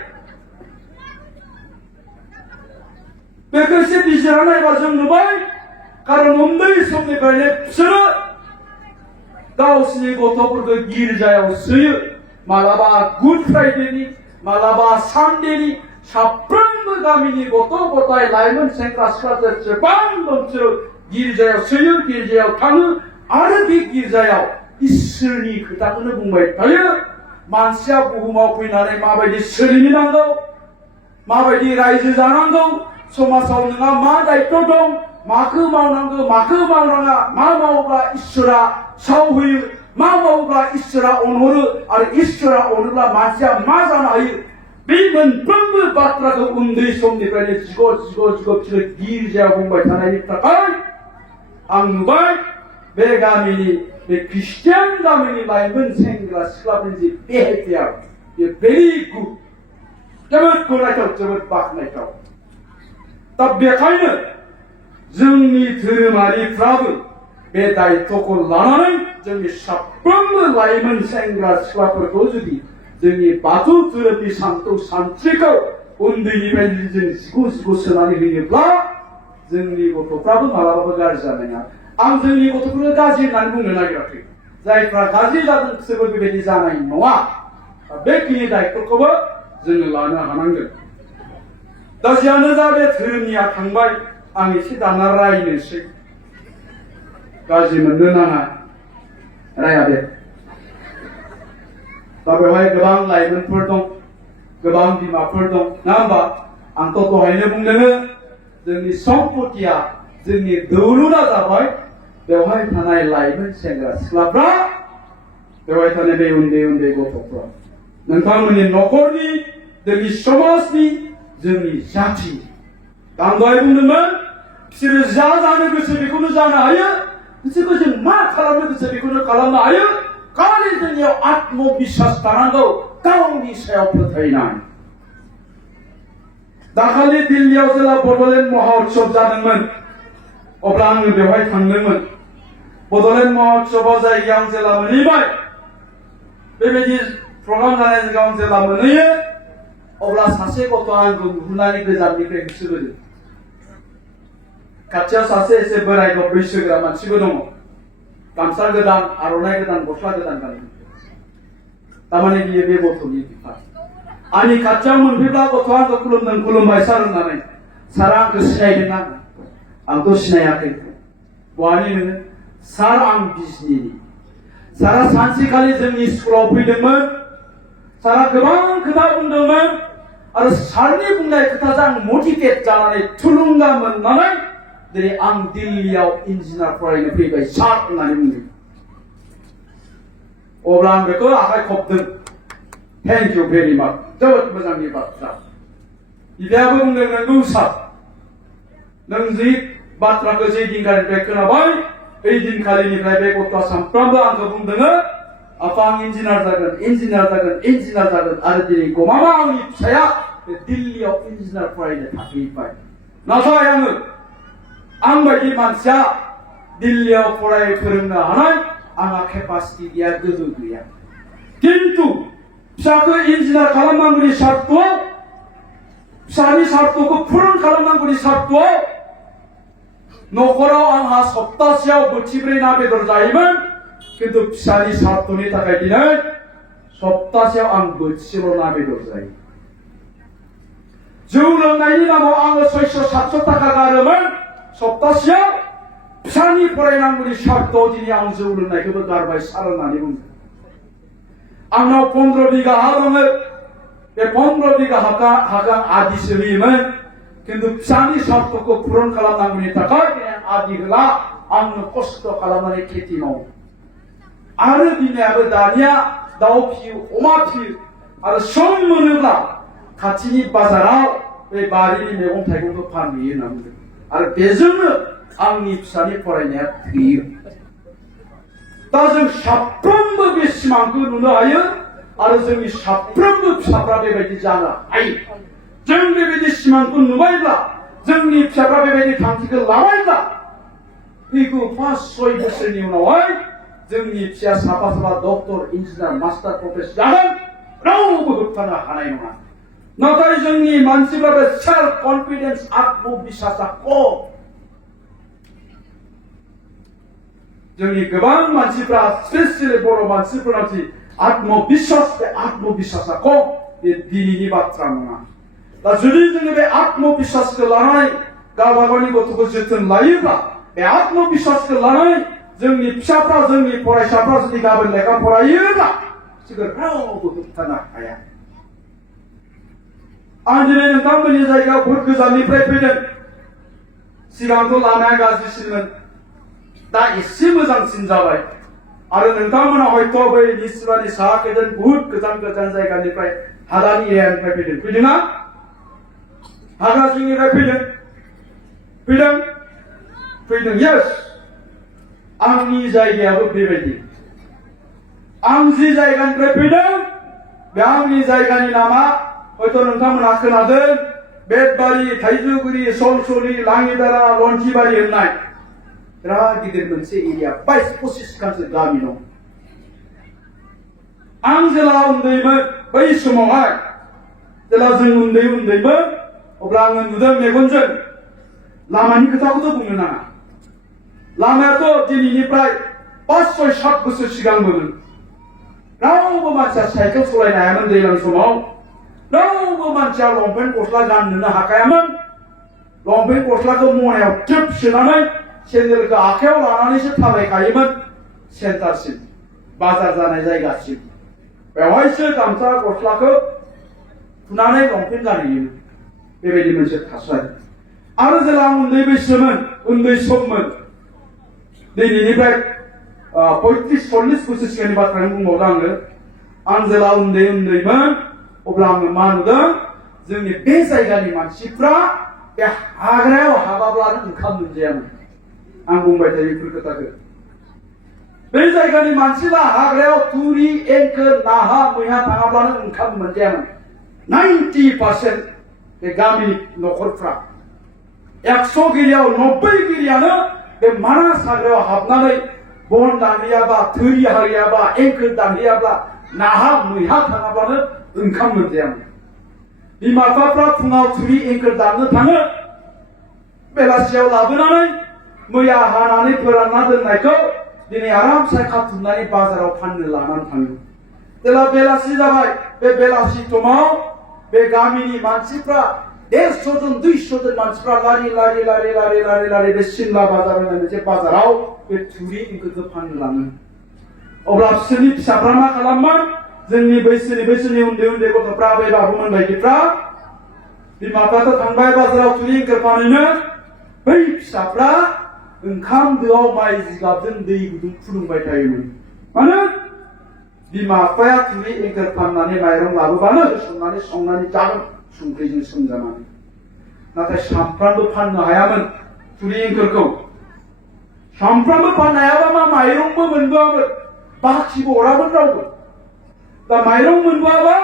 बेखौ एसे बिजिरना नायबा जों नुबाय खारन उन्दै समनिफ्रायनो बिसोरो गावसिनि गथ'फोरखौ गिर्जायाव सोयो मालाबा गुड फ्राइडेनि मालाबा सानडेनि साफ्रोमबो गामिनि गथ' गथाय लाइमोन सेंग्रा सिख्लाफोर जेसेबां दं बिसोरो गिर्जायाव सोयो गिर्जायाव थाङो आरो बे गिर्जायाव इसोरनि खोथाखौनो बुंबाय थायो मानसिया बुहुमाव फैनानै माबायदि सोलिनो नांगौ माबायदि रायजो जानांगौ समाजाव नोंहा मा दायित्व दं माखौ मावनांगौ माखौ मावनाङा मा मावोब्ला इसोरा साव होयो मा मावोब्ला इसोरा अनहरो आरो इसोरा अनोब्ला मानसिया मा जानो हायो बे मोनफ्रोमबो बाथ्राखौ उन्दै समनिफ्रायनो जिग' बिसोरो गिर्जायाव बुंबाय थानायनि थाखाय आं नुबाय बे गामिनि बे ख्रिस्टियान गामिनि लाइमोन सेंग्रा सिख्लाफोरनि जि बिहेभियार बे भेरि गुड जोबोद गनायथाव जोबोद बाख्नायथाव दा बेखायनो जोंनि धोरोमारिफ्राबो बे दायित्वखौ लानानै जोंनि साफ्रोमबो लाइमोन सेंग्रा सिख्लाफोरखौ जुदि जोंनि बाथौ धोरोमनि सानथौ सानस्रिखौ उन्दैनिफ्रायनो जों जिगु सोनानै होयोब्ला जोंनि गथ'फ्राबो मालाबाबो गाज्रि जानाय नङा आं जोंनि गथ'फोरखौ गाज्रि होननानै बुंनो नागिराखै जायफ्रा गाज्रि जादों बिसोरबो बेबायदि जानाय नङा बेखिनि दायित्वखौबो जोङो लानो हानांगोन दा जियानो जा बे धोरोमनिया थांबाय आं एसे दाना रायनोसै गाज्रि मोननो नाङा राया दे दा बेवहाय गोबां लाइमोनफोर दं गोबां बिमाफोर दं ना होमबा आंथ' दहायनो बुंदों जोंनि सम्पतिया जोंनि दौलुरा जाबाय बेवहाय थानाय लाइमोन सेंग्रा सिख्लाफ्रा बेवहाय थानाय बे उन्दै गथ'फ्रा नोंथांमोननि न'खरनि जोंनि समाजनि जोंनि जाथि आं दहाय बुंदोंमोन बिसोरो जा जानो गोसो बेखौनो जानो हायो बिसोरखौ जों मा खालामनो गोसो बेखौनो खालामनो हायो खालि जोंनियाव आत्मबिश्वास थानांगौ गावनि सायाव फोथायनाय दाखालि दिल्लीयाव जेला बड'लेण्ड महोत्सव जादोंमोन अब्ला आङो बेवहाय थांदोंमोन बड'लेण्ड महोत्सवआव जायगायाव आं जेला मोनहैबाय बेबायदि प्रग्राम जानाय जायगायाव आं जेला मोनहैयो अब्ला सासे गथ'आ आंखौ नुहुरनानै गोजाननिफ्राय होसोबोदों खाथियाव सासे एसे बोराय बैसोगोरा मानसिबो दङ गामसा गोदान आर'नाइ गोदान गस्ला गोदान गानदों तारमाने बियो बे गथ'नि बिफा आंनि खाथियाव मोनफैब्ला गथ'आ आंखौ खुलुमदों खुलुमबाय सार होननानै सारा आंखौ सिनायदों आंथ' सिनायाखै बहानि नोङो सार आं बिजनिनि सारा सानसेखालि जोंनि स्कुलाव फैदोंमोन सारा गोबां खोथा बुंदोंमोन आरो सारनि बुंनाय खोथाजों आं मटिभेट जानानै थुलुंगा मोननानै दिनै आं दिल्लीयाव इन्जिनियार फरायनो फैबाय सार होननानै बुंदों अब्ला आं बेखौ आखाइ खबदों थेंक इउ भेरि माच जोबोद मोजांनि बाथ्रा बिदायाबो बुंदों नंगौ सार नों जि बाथ्राखौ जे दिनखालिनिफ्राय खोनाबाय बै दिनखालिनिफ्राय बे गथ'आ सानफ्रामबो आंखौ बुंदों आफा आं इन्जिनियार जागोन इन्जिनियार जागोन इन्जिनियार जागोन आरो दिनै गमामा आंनि फिसाया दिल्लीयाव इन्जिनियार फरायनो थाहैबाय नाथाय आं बायदि मानसिया दिल्लीयाव फराय फोरोंनो हानाय आंहा केपासिटि गैया गोहो गैया किन्तु फिसाखौ इन्जिनियार खालामनांगौनि सार्तआव फिसानि सार्तखौ फुरन खालामनांगौनि सार्तआव न'खराव आंहा सप्तासेयाव बोथिब्रै ना बेदर जायोमोन किन्तु फिसानि सार्तनि थाखाय दिनै सप्तासेयाव आं बोथिसेल' ना बेदर जायो जौ लोंनायनि नामाव आङो 600-700 थाखा गारोमोन सप्तासेयाव फिसानि फरायनांगौनि सार्तआव दिनै आं जौ लोंनायखौबो गारबाय सार होननानै बुंदों आंनाव 15 बिगा हा दङ बे 15 बिगा हाखौ आं आदिसो होयोमोन किन्तु फिसानि सार्तखौ पुरन खालामनांगौनि थाखाय आं आदि होला आंनो खस्थ' खालामनानै खेथि मावो आरो बिमायाबो दानिया दाउ फियो अमा फियो आरो सम मोनोब्ला खाथिनि बाजाराव बे बारिनि मैगं थाइगंखौ फानहैयो होनना बुंदों आरो बेजोंनो आंनि फिसानि फरायनाया थैयो दा जों साफ्रोमबो बे सिमांखौ नुनो हायो आरो जोंनि साफ्रोमबो फिसाफ्रा बेबायदि जानो हायो जों बेबायदि सिमांखौ नुबायब्ला जोंनि फिसाफ्रा बेबायदि थांखिखौ लाबायब्ला फैगौ 5-6 बोसोरनि उनावहाय जोंनि फिसाया साफा डक्टर इन्जिनियार मास्टार प्रफेसर जागोन रावबो होबथानो हानाय नङा नाथाय जोंनि मानसिफ्रा बे सेल्फ कन्फिडेन्स आत्मबिश्वासा खम जोंनि गोबां मानसिफ्रा स्पेसियेलि बर' मानसिफोरा जि आत्मबिश्वासा खम बे दिनैनि बाथ्रा नङा दा जुदि जोङो बे आत्मबिश्वासखौ लानानै गावबा गावनि गथ'खौ जोथोन लायोब्ला बे आत्मबिश्वासखौ लानानै जोंनि फिसाफ्रा जोंनि फरायसाफ्रा जुदि गाबोन लेखा फरायोब्ला बिसोरखौ रावबो होबथानो हाया आं दिनै नोंथांमोननि जायगायाव बहुद गोजाननिफ्राय फैदों सिगांथ' लामाया गाज्रिसिनमोन दा एसे मोजांसिन जाबाय आरो नोंथांमोना हयथ' बै निस्रानि साहाखैजों बहुद गोजान गोजान जायगानिफ्राय हादानि एरियानिफ्राय फैदोंना हाग्राजिंनिफ्राय फैदों येस आंनि जायगायाबो बेबायदि आं जि जायगानिफ्राय फैदों बे आंनि जायगानि नामा हयथ' नोंथांमोना खोनादों बेटबारि थाइजौगुरि सलसलि लाङिदारा लन्थिबारि होननाय बिराद गिदिर मोनसे एरिया 22-25 खानसो गामि दं आं जेला उन्दैमोन बै समावहाय जेला जों उन्दैमोन अब्ला आङो नुदों मेगनजों लामानि खोथाखौथ' बुंनो नाङा लामायाथ' दिनैनिफ्राय 5-6-7 बोसोर सिगांमोन रावबो मानसिया साइकेल सालायनो हायामोन दैज्लां समाव रावबो मानसिया लंपेन्ट गस्ला गाननोनो हाखायामोन लंपेन्ट गस्लाखौ मनायाव ट्रिप सोनानै सेन्देलखौ आखायाव लानानैसो थाबायखायोमोन सेन्टारसिम बाजार जानाय जायगासिम बेवहायसो गामसा गस्लाखौ फुनानै लंपेन्ट गानहैयोमोन बेबायदि मोनसे थासारि आरो जेला आं उन्दै सममोन दिनैनिफ्राय 35-40 बोसोर सिगांनि बाथ्राखौ बुंबावदों आं जेला उन्दैमोन अब्ला आङो मा नुदों जोंनि बे जायगानि मानसिफ्रा बे हाग्रायाव हाबाब्लानो ओंखाम मोनजायामोन आं बुंबाय थायो बेफोर खोथाखौ बे जायगानि मानसिफ्रा हाग्रायाव थुरि एंखोर नाहा मैहा थाङाब्लानो ओंखाम मोनजायामोन 90% बे गामिनि न'खरफ्रा 100 गिरियाव 90 गिरियानो बे मानास हाग्रायाव हाबनानै बन दानहैयाबा थुरि हाहैयाबा एंखोर दानहैयाब्ला नाहा मैहा थाङाब्लानो ओंखाम मोनजायामोन बिमा बिफाफ्रा फुङाव थुरि एंखोर दाननो थाङो बेलासियाव लाबोनानै मैया हानानै फोरानना दोननायखौ दिनै आरामसे खाथुमनानै बाजाराव फाननो लानानै थाङो जेला बेलासि जाबाय बे बेलासि समाव बे गामिनि मानसिफ्रा 150 जन 200 जन मानसिफ्रा लारि बे सिमला बाजार होननाय मोनसे बाजाराव बे थुरि एंखोरखौ फाननो लाङो अब्ला बिसोरनि फिसाफ्रा मा खालामोन जोंनि बैसोनि उन्दै गथ'फ्रा बे बाबुमोन बायदिफ्रा बिमा बिफाथ' थांबाय बाजाराव थुरि एंखोर फानहैनो बै फिसाफ्रा ओंखाम दोआव माइ जिगाबजों दै गुदुं फुदुंबाय थायोमोन मानो बिमा बिफाया थुरि एंखोर फाननानै माइरं लाबोबानो संनानै जागोन संख्रिजों सोमजानानै नाथाय सामफ्रामबो फाननो हायामोन थुरि एंखोरखौ सामफ्रामबो फाननो हायाबा मा माइरंबो मोनबोआमोन बाखिबो हरामोन रावबो दा माइरं मोनबोआबा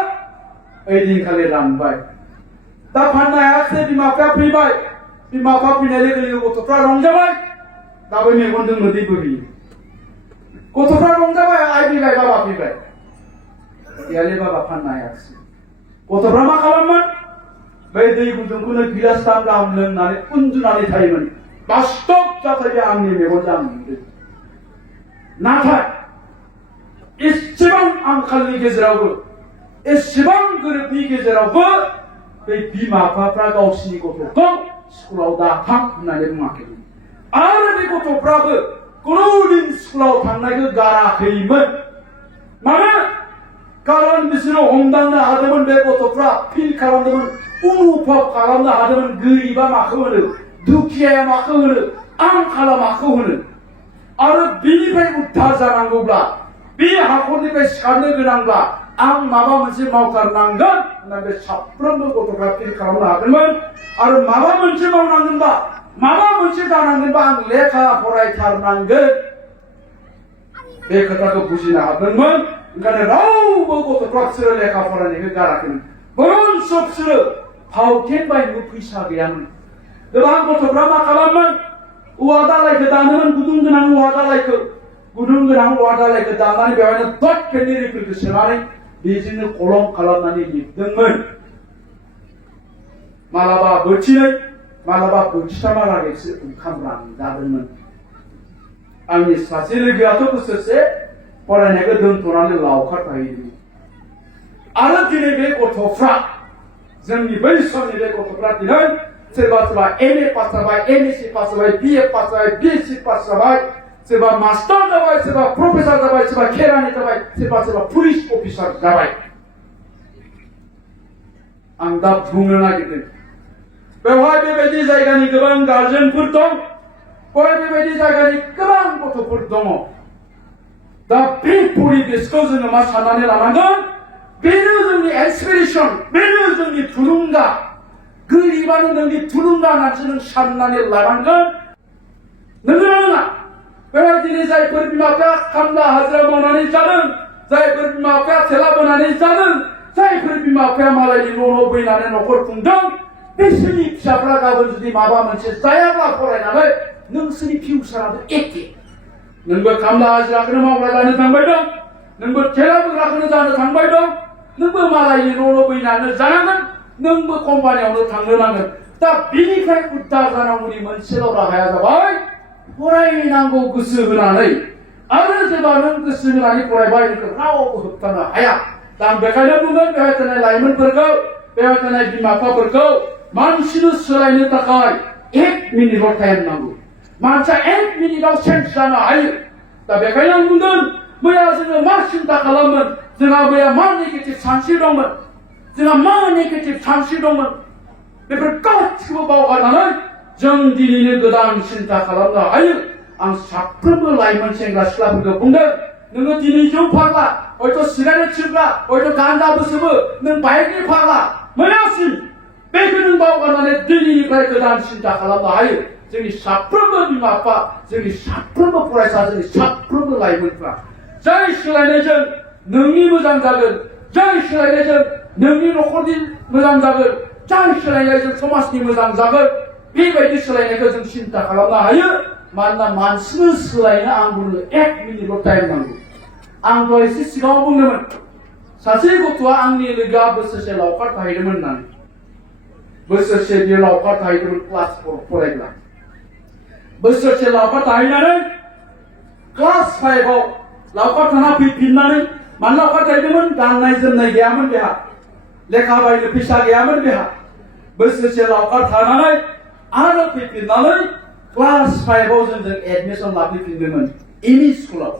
ओइदिनखालि रानबाय दा फाननो हायाखिसै बिमा बिफाया फैबाय बिमा बिफा फैनाय लोगो लोगो गथ'फ्रा रंजाबाय दाबो मेगनजों मोदै बोहैयो गथ'फ्रा रंजाबाय आइ फैबाय बाबा फैबाय गैयालै बाबा फाननो हायाखिसै गथ'फ्रा मा खालामोन बै दै गुदुंखौनो गिलासथाम गाहाम लोंनानै उन्दुनानै थायोमोन बास्तब जाथाय आंनि मेगनजों आं नुदों नाथाय एसेबां आंखालनि गेजेरावबो एसेबां गोरिबनि गेजेरावबो बै बिमा बिफाफ्रा गावसिनि गथ'खौ स्कुलाव दाथां होननानै बुङाखैमोन आरो बे गथ'फ्राबो खुनुदिन स्कुलाव थांनायखौ गाराखैमोन मानो कारन बिसोरो हमदांनो हादोंमोन बे गथ'फ्रा फिल खालामदोंमोन अनुभब खालामनो हादोंमोन गोरिबा माखौ होनो दुखियाया माखौ होनो आंखाला माखौ होनो आरो बिनिफ्राय उद्धार जानांगौब्ला बे हाखरनिफ्राय सिखारनो गोनांब्ला आं माबा मोनसे मावथारनांगोन होनना बे साफ्रोमबो गथ'फ्रा फिल खालामनो हादोंमोन आरो माबा मोनसे मावनांगोनबा माबा मोनसे जानांगोनबा आं लेखा फरायथारनांगोन बे खोथाखौ बुजिनो हादोंमोन ओंखायनो रावबो गथ'फ्रा बिसोरो लेखा फरायनायखौ गाराखैमोन बरन्स बिसोरो फावथेन बायनोबो फैसा गैयामोन गोबां गथ'फ्रा मा खालामोन औवा दालायखौ दानोमोन गुदुं गोनां औवा दालायखौ दाननानै बेवहायनो दट पेननि रिफिलखौ सोनानै बेजोंनो कलम खालामनानै लिरदोंमोन मालाबा बोथिनै मालाबा बोथिथामहालागैसो ओंखाम जादोंमोन आंनि सासे लोगोआथ' बोसोरसे फरायनायखौ दोनथ'नानै लावखार थाहैदोंमोन आरो दिनै बे गथ'फ्रा जोंनि बै समनि बे गथ'फ्रा दिनै सोरबा एम ए पास जाबाय एम एस सि पास जाबाय बि ए पास जाबाय बि एस सि पास जाबाय सोरबा मास्टार जाबाय सोरबा प्रफेसर जाबाय सोरबा खेरानि जाबाय सोरबा पुलिस अफिसार जाबाय आं दा बुंनो नागिरदों बेवहाय बेबायदि जायगानि गोबां गार्जेनफोर दं बेवहाय बेबायदि जायगानि गोबां गथ'फोर दङ दा बे परिबेसखौ जोङो मा साननानै लानांगोन बेनो जोंनि इन्सपिरेसन बेनो जोंनि थुलुंगा गोरिबानो नोंनि थुलुंगा होननानैसो नों साननानै लानांगोन नंगौना नङा बेवहाय दिनै जायफोर बिमा बिफाया खामला हाजिरा मावनानै जादों जायफोर बिमा बिफाया थेला बोनानै जादों जायफोर बिमा बिफाया मालायनि न' बैनानै न'खर खुंदों बिसोरनि फिसाफ्रा गाबोन जुदि माबा मोनसे जायाब्ला फरायनानै नोंसोरनि फिउचाराबो एखे नोंबो खामला हाजिराखौनो मावग्रा जानो थांबाय दं नोंबो थेला बोग्राखौनो जानो थांबाय दं नोंबो मालायनि न' बैनानै जानांगोन नोंबो कम्पानियावनो थांनो नांगोन दा बिनिफ्राय उद्धार जानांगौनि मोनसेल' राहाया जाबाय फरायनांगौ गोसो होनानै आरो जेब्ला नों गोसो होनानै फरायबाय नोंखौ रावबो होबथानो हाया दा आं बेखायनो बुंगोन बेवहाय थानाय लाइमोनफोरखौ बेवहाय थानाय बिमा बिफाफोरखौ मानसिनो सोलायनो थाखाय 1 मिनिटल' टाइम नांगौ मानसिया 1 मिनिटआव चेन्ज जानो हायो दा बेखायनो आं बुंगोन मैया जोङो मा सिन्था खालामोन जोंहा मैया मा नेगेटिभ सानस्रि दंमोन जोंहा मा नेगेटिभ सानस्रि दंमोन बेफोर गासिखौबो बावगारनानै जों दिनैनो गोदान सिन्था खालामनो हायो आं साफ्रोमबो लाइमोन सेंग्रा सिख्लाफोरखौ बुंदों नोङो दिनै जौ फाग्ला हयथ' सिगारेट सोबग्रा हयथ' गान्जाबो सोबो नों बाइकनि फाग्ला मैयासिम बेखौ नों बावगारनानै दिनैनिफ्राय गोदान सिन्था खालामनो हायो जोंनि साफ्रोमबो बिमा बिफा जोंनि साफ्रोमबो फरायसा जोंनि साफ्रोमबो लाइमोनफ्रा जाय सोलायनायजों नोंनि मोजां जागोन जाय सोलायनायजों नोंनि न'खरनि मोजां जागोन जाय सोलायनायजों समाजनि मोजां जागोन बेबायदि सोलायनायखौ जों सिन्था खालामनो हायो मानोना मानसिनो सोलायनो आं बुंनो 1 मिनिटल' टाइम नांगौ आं दहाय एसे सिगाङाव बुंदोंमोन सासे गथ'आ आंनि लोगोआ बोसोरसे लावखार थाहैदोंमोन होननानै बोसोरसे बियो लावखार थाहैदोंमोन क्लास 4 फरायग्रा बोसोरसे लावखार थाहैनानै क्लास 5आव लावखार थाना फैफिननानै मानो लावखार थाहैदोंमोन गाननाय जोमनाय गैयामोन बेहा लेखा बायनो फैसा गैयामोन बेहा बोसोरसे लावखार थानानै आरो फैफिननानै क्लास 5आव जोंजों एडमिसन लाफैफिनदोंमोन एमइ स्कुलाव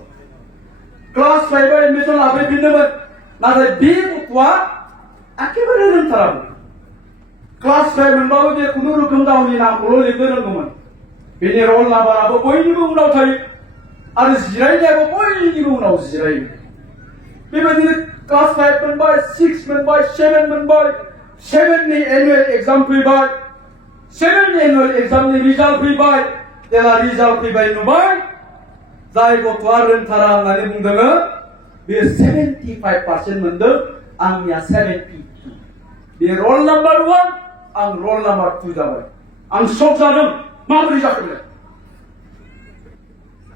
क्लास 5आव एडमिसन लाफैफिनदोंमोन नाथाय बे गथ'आ एखेबारे रोंथारामोन क्लास 5 मोनबाबो बे खुनु रोखोम गावनि नामखौल' लिरनो रोंगौमोन बेनि रल नाम्बाराबो बयनिबो उनाव थायो आरो जिरायनायाबो बयनिबो उनाव जिरायो बेबायदिनो क्लास 5 मोनबाय 6 मोनबाय 7 मोनबाय 7 नि एनुअल एग्जाम फैबाय 7 नि एनुअल एग्जामनि रिजाल्ट फैबाय जेला रिजाल्ट फैबाय नुबाय जाय गथ'आ रोंथारा होननानै बुंदों बे 75% मोनदों आंनिया 72 बे रल नाम्बार 1 आं रल नाम्बार 2 जाबाय आं शक जादों माबोरै जाखो बेलाय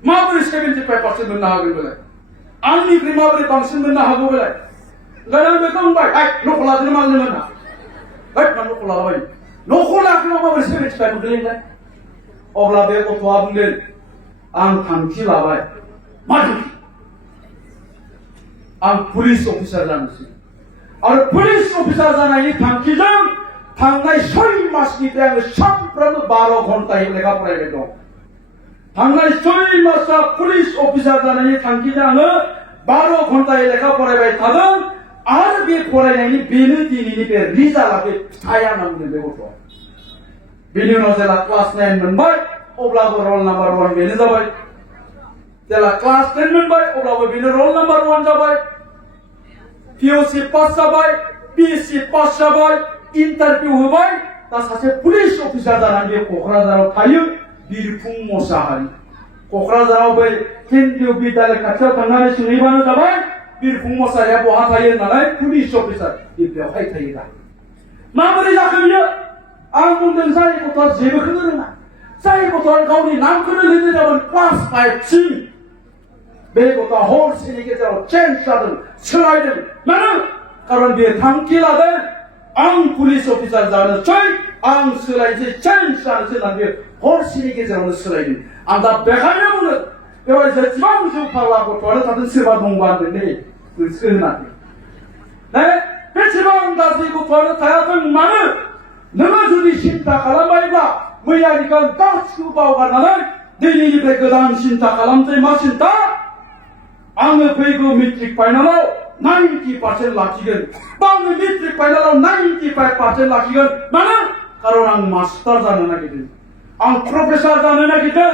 माबोरै 75% मोननो हागोन बेलाय आंनिख्रुइ माबोरै बांसिन मोननो हागौ बेलाय ओंखायनो आं बेखौ बुंबाय न'खौ लादों मानो मोना मा न'खौ लाबाय न'खौ लाखिनायाव माबोरै 75 मोनदोंलाय अब्ला बे गथ'आ बुंदों आं थांखि लाबाय मा थांखि आं पुलिस अफिसार जानोसै आरो पुलिस अफिसार जानायनि थांखिजों थांनाय 6 मासनिफ्राय आङो सानफ्रोमबो 12 घन्टायै लेखा फरायबाय दं थांनाय 6 मासआ पुलिस अफिसार जानायनि थांखिजों आङो 12 घन्टायै लेखा फरायबाय थादों आरो बे फरायनायनि बेनो दिनैनि बे रिजाल्टआ बे फिथाइया होनना बुंदों बे गथ'आ बेनि उनाव जेला क्लास 9 मोनबाय अब्लाबो रल नाम्बार 1 बेनो जाबाय जेला क्लास 10 मोनबाय अब्लाबो बेनो रल नाम्बार 1 जाबाय पिअसि पास जाबाय पिएससि पास जाबाय इन्टारभिउ होबाय दा सासे पुलिस अफिसार जानानै बे क'क्राझाराव थायो बिरफुं मोसाहारि क'क्राझाराव बै केन्द्रीय बिद्यालय खाथियाव थांनानै सोंहैबानो जाबाय बिरफुं मोसाहारिया बहा थायो होननानै पुलिस अफिसार बे बेवहाय थायो दा माबोरै जाखो बियो आं बुंदों जाय गथ'आ जेबोखौनो रोङा जाय गथ'आ गावनि नामखौनो लिरनो जागोन क्लास 5 सिम बे गथ'आ हरसेनि गेजेराव चेन्ज जादों सोलायदों मानो खारन बे थांखि लादों आं पुलिस अफिसार जानोसै आं सोलायनोसै चेन्ज जानोसै होननानै बे हरसेनि गेजेरावनो सोलायदों आं दा बेखायनो बुङो बेवहाय जेसेबां जौ फाग्ला गथ'आनो थादों सोरबा दंबा होनदों नै गोसो होनाखै बेसेबां गाज्रि गथ'आनो थायाथों मानो नोङो जुदि सिन्था खालामबायब्ला मैयानिखौ गासिखौबो बावगारनानै दिनैनिफ्राय गोदान सिन्था खालामसै मा सिन्था आङो फैगौ मेट्रिक फाइनालाव 90% लाखिगोन बा आङो मेट्रिक फाइनालाव 95% लाखिगोन मानो खारन आं मास्टार जानो नागिरदों आं प्रफेसर जानो नागिरदों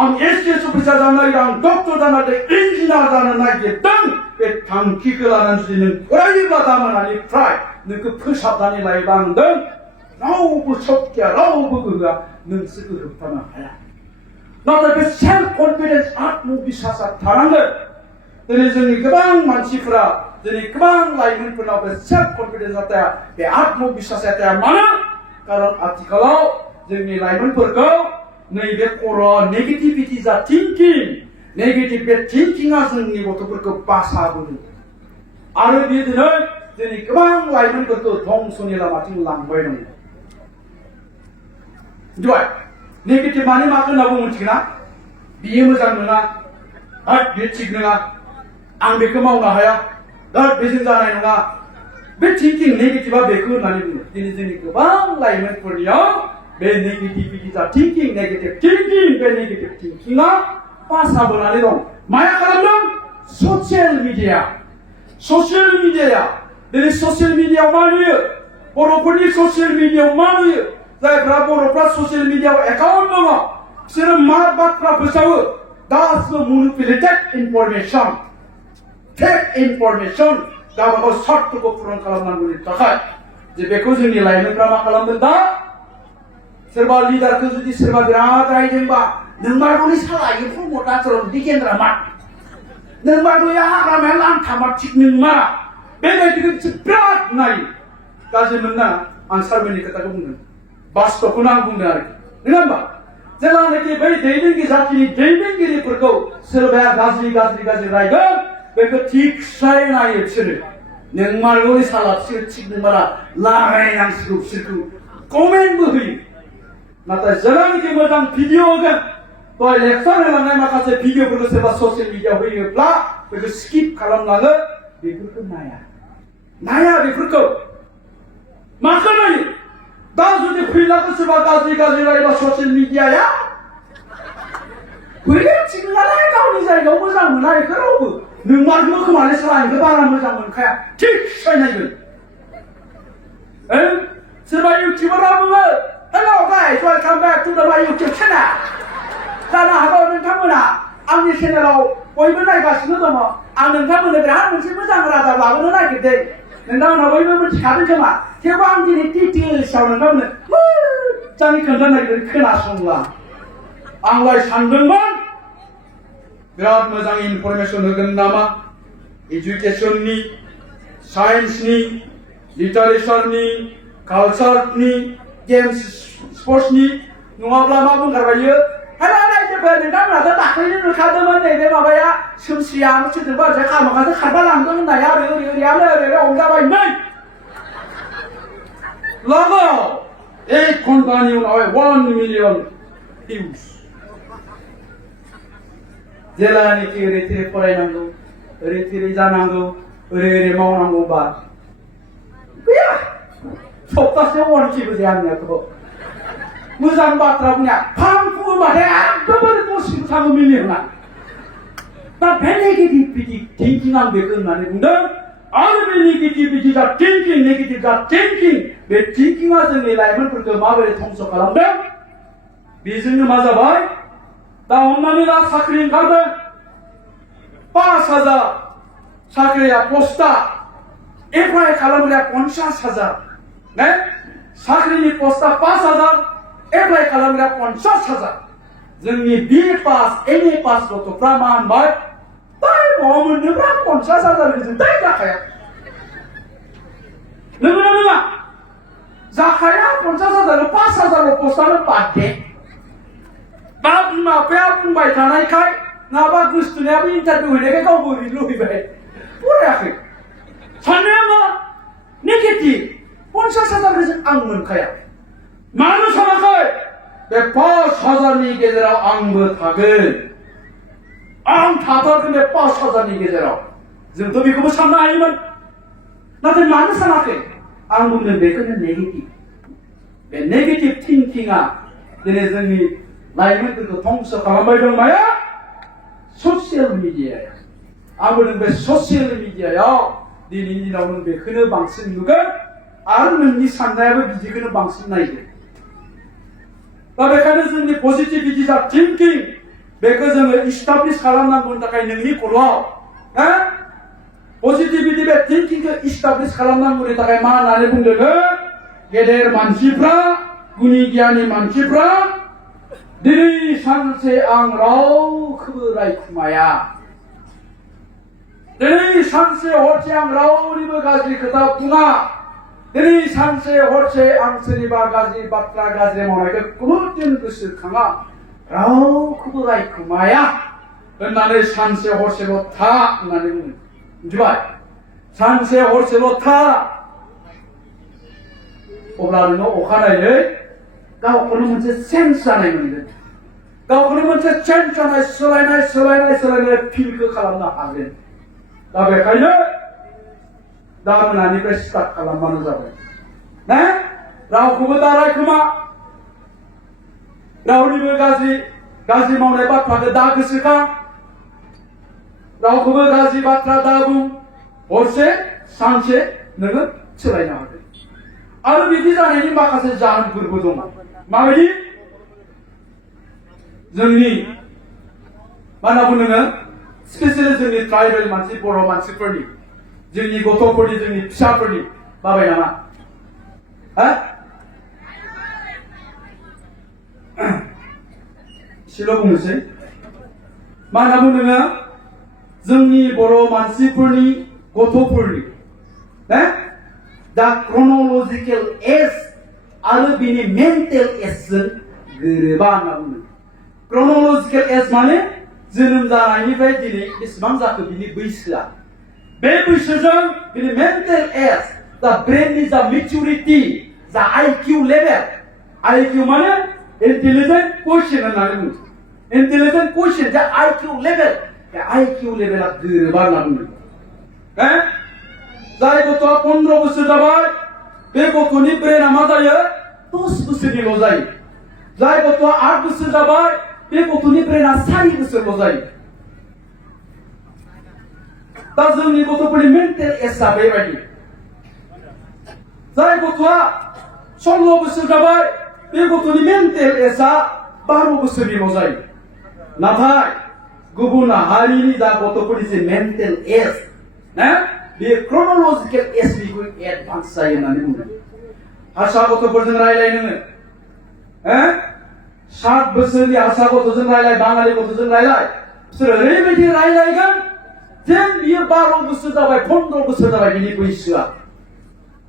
आं एसएस अफिसार जानो नागिरदों आं डक्टर जानो नागिरदों इन्जिनियार जानो नागिरदों बे थांखिखौ लानानै जुदि नों फरायोब्ला दामोनानिफ्राय नोंखौ फोसाबनानै लायोब्ला आंदों रावबो सक्तिया रावबो गोहोआ नोंसोरखौ होबथानो हाया नाथाय बे सेल्फ कनफिडेन्स आत्मबिश्वासा थानांगोन दिनै जोंनि गोबां मानसिफोरा दिनै गोबां लाइमोनफोरनाव बे सेल्फ कनफिडेन्सआ थाया बे आत्मबिश्वासा थाया मानो खारन आथिखालाव जोंनि लाइमोनफोरखौ नैबे खर'आव नेगेटिभिटि जा थिंकिं नेगेटिभ बे थिंकिंआ जोंनि गथ'फोरखौ बासाबोदों आरो बे दिनै गोबां लाइमोनफोरखौ धंसनि लामाथिं लांबाय दङ मिथिबाय नेगेटिभ माने माखौ होनना बुङो मिथिगोना बियो मोजां नङा बे थिग नङा आं बेखौ मावनो हाया बेजों जानाय नङा बे थिंकिं नेगेटिभा बेखौ होननानै बुङो दिनै जोंनि गोबां लाइमोनफोरनियाव बे नेगेटिभिटि जा थिंकिं नेगेटिभ थिंकिं बे नेगेटिभ थिंकिंआ पासाबोनानै दं माया खालामदों ससियेल मिडियाया दिनै ससियेल मिडियायाव मा नुयो बर'फोरनि ससियेल मिडियायाव मा नुयो जायफ्रा बर'फ्रा ससियेल मिडियायाव एकाउन्ट दङ बिसोरो मा बाथ्रा फोसावो गासिबो मेनिपुलेटेड इनफरमेसन फेक इनफरमेसन गावबागाव स्वार्थखौ पुरन खालामनांगौनि थाखाय जे बेखौ जोंनि लाइमोनफ्रा मा खालामदों दा सोरबा लिडारखौ जुदि सोरबा बिराद रायदोंबा नोंमारगौनि साला एम्फौ मदासोराव दिगेन्द्रा मा नोंमारगौया हाग्रामाया लांथामा थिग नोंमा बेबायदिखौ बिसोर बिराद नायो गाज्रि मोनना आं सारमोननि खोथाखौ बुंदों बास्तबखौनो आं बुंदों आरोखि नङा होमबा जेब्लानाखि बै जातिनि दैदेनगिरिफोरखौ सोरबाया गाज्रि रायगोन बेखौ थिगसाय नायो बिसोरो नोंमारगौनि साला बिसोर थिग नोंमारा लागायनांसिगौ बिसोरखौ कमेन्टबो होयो नाथाय जेब्लानाखि मोजां भिडिअ होगोन दहाय लेक्सार होलांनाय माखासे भिडिअफोरखौ सोरबा ससियेल मिडियायाव होयोब्ला बेखौ स्किप खालामलाङो बेफोरखौ नाया बेफोरखौ माखौ नायो दा जुदि फैलाखौ सोरबा गाज्रि रायोबा ससियेल मिडियाया फैलाया थिग नङालाय गावनि जायगायाव मोजां मोना बेखौ रावबो नोंमारगौ खोमालै साला बेखौ बारा मोजां मोनखाया थिग सिनायनायगोन सोरबा इउटिउबारा बुङो hello guys welcome back to द माय इउटिउब चेनेल जानो हागौ नोंथांमोना आंनि चेनेलाव बयबो नायगासिनो दङ आं नोंथांमोननो बिराद मोनसे मोजां रादाब लाबोनो नागिरदों नोंथांमोना बयबो मिथिखादों खोमा थेवबो आं दिनै डिटेल्सआव नोंथांमोननो मोजाङै खोन्थानो नागिरदों खोनासंला आंलाय सानदोंमोन बिराद मोजां इनफरमेसन होगोन नामा एजुकेसननि साइन्सनि लिटारेचारनि कालचारनि गेम्स स्पर्ट्सनि नङाब्ला मा बुंगारबायो हेला रायजोफोर नोंथांमोनाथ' दाख्लैनो नुखादोंमोन नैबे माबाया सोमस्रिया सोरजोंबा ओरैजाय खामाखासो खारबा लांदों होननाया ओरैयानो ओरै हमजाबायमोन लागाव 8 घन्टानि उनावहाय 1 मिलियन भिउस जेलानिखि ओरै थोरै फरायनांगौ ओरै थोरै जानांगौ ओरै मावनांगौबा गैया सप्तासेयाव 1K जाया आंनियाथ' मोजां बाथ्रा बुंनाया फां फुङोबाथाय एकदमबारे दसेनो थाङो मिलियना दा बे नेगेटिभिटि थिंकिं आं बेखौ होननानै बुंदों आरो बे नेगेटिभिटि जा थिंकिं नेगेटिभ जा थिंकिं बे थिंकिंआ जोंनि लाइमोनफोरखौ माबोरै धंस खालामदों बेजोंनो मा जाबाय दा हमनानै ला साख्रि ओंखारदों 5,000 साख्रिया पस्टआ एप्लाइ खालामग्राया 50,000 ने साख्रिनि पस्टआ 5,000 एप्लाइ खालामग्राया 50,000 जोंनि बि पास एम ए पास गथ'फ्रा मा होनबाय दाय बहा मोननोब्रा 50,000 जों दाय जाखाया नंगौना नङा जाखाया 50,000 5,000 पस्टआनो बाद दे दा बिमा बिफाया बुंबाय थानायखाय नाबा गोसथोनायाबो इन्टारभिउ हैनायखाय गावबो ओरैनो लुबैबाय फरायाखै साननाया मा नेगेटिभ 50,000 जों आं मोनखाया मानो सानाखै बे 5,000नि गेजेराव आंबो थागोन आं थाथारगोन बे 5,000नि गेजेराव जोंथ' बेखौबो साननो हायोमोन नाथाय मानो सानाखै आं बुंदों बेखौनो नेगेटिभ बे नेगेटिभ थिंकिंआ दिनै जोंनि लाइमोनफोरखौ धंस खालामबाय दं माया ससियेल मिडियायाव आं बुंदों बे ससियेल मिडियायाव दिनैनि दिनाव नों बेखौनो बांसिन नुगोन आरो नोंनि साननायाबो बिदिखौनो बांसिन नायगोन दा बेखायनो जोंनि पजिटिभिटि जा थिंकिं बेखौ जोङो इस्टाब्लिश खालामनांगौनि थाखाय नोंनि खर'आव पजिटिभिटि बे थिंकिंखौ इस्टाब्लिश खालामनांगौनि थाखाय मा होननानै बुंदों गेदेर मानसिफ्रा गुनि गियानि मानसिफ्रा दिनै सानसे आं रावखौबो रायखुमाया दिनै सानसे हरसे आं रावनिबो गाज्रि खोथा बुङा दिनै सानसे हरसे आं सोरनिबा गाज्रि बाथ्रा गाज्रि मावनायखौ खुनुदिन गोसोखाङा रावखौबो रायखुमाया होननानै सानसे हरसेल' था होननानै बुङो मिथिबाय सानसे हरसेल' था अब्ला नोङो अखानायै गावखौनो मोनसे चेन्ज जानाय मोनगोन गावखौनो मोनसे चेन्ज जानाय सोलायनाय फिलखौ खालामनो हागोन दा बेखायनो दा मोनानिफ्राय स्टार्ट खालामबानो जाबाय ना रावखौबो दा रायखुमा रावनिबो गाज्रि मावनाय बाथ्राखौ दा गोसोखां रावखौबो गाज्रि बाथ्रा दा बुं हरसे सानसे नोङो सोलायनो हागोन आरो बिदि जानायनि माखासे जाहोनफोरबो दङ माबायदि जोंनि मा होनना बुङो नोङो स्पेसियेलि जोंनि ट्राइबेल मानसि बर' मानसिफोरनि जोंनि गथ'फोरनि जोंनि फिसाफोरनि बाबाय नामा एसेल' बुंनोसै मा होनना बुङो नोङो जोंनि बर' मानसिफोरनि गथ'फोरनि दा क्रन'लजिकेल एज आरो बिनि मेन्टेल एजजों गोरोबा होनना बुङो क्रन'लजिकेल एज माने जोनोम जानायनिफ्राय दिनै बेसेबां जाखो बिनि बैसोआ बे बैसोजों बिनि मेन्टेल एज दा ब्रेननि जा मेचुरिटि जा आइकिउ लेभेल आइकिउ माने इन्टेलिजेन्ट कुइसन होननानै बुङो इन्टेलिजेन्ट कुइसन जा आइकिउ लेभेल बे आइकिउ लेभेला गोरोबा होनना बुङो जाय गथ'आ 15 बोसोर जाबाय बे गथ'नि ब्रेना मा जायो 10 बोसोरनिल' जायो जाय गथ'आ 8 बोसोर जाबाय बे गथ'नि ब्रेना 4 बोसोरल' जायो दा जोंनि गथ'फोरनि मेन्टेल एजआ बेबायदि जाय गथ'आ 16 बोसोर जाबाय बे गथ'नि मेन्टेल एजआ 12 बोसोरनिल' जायो नाथाय गुबुन हारिनि दा गथ'फोरनि जे मेन्टेल एज ना बेयो क्रोनोलजिकेल एजनिख्रुइ एडभान्स जायो होननानै बुंदों हारसा गथ'फोरजों रायलाय नोङो 7 बोसोरनि हारसा गथ'जों रायलाय बाङालि गथ'जों रायलाय बिसोर ओरैबायदि रायलायगोन जेन बियो 12 बोसोर जाबाय 15 बोसोर जाबाय बिनि बैसोआ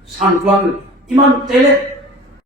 सानफ्लाङो इमान टेलेन्ट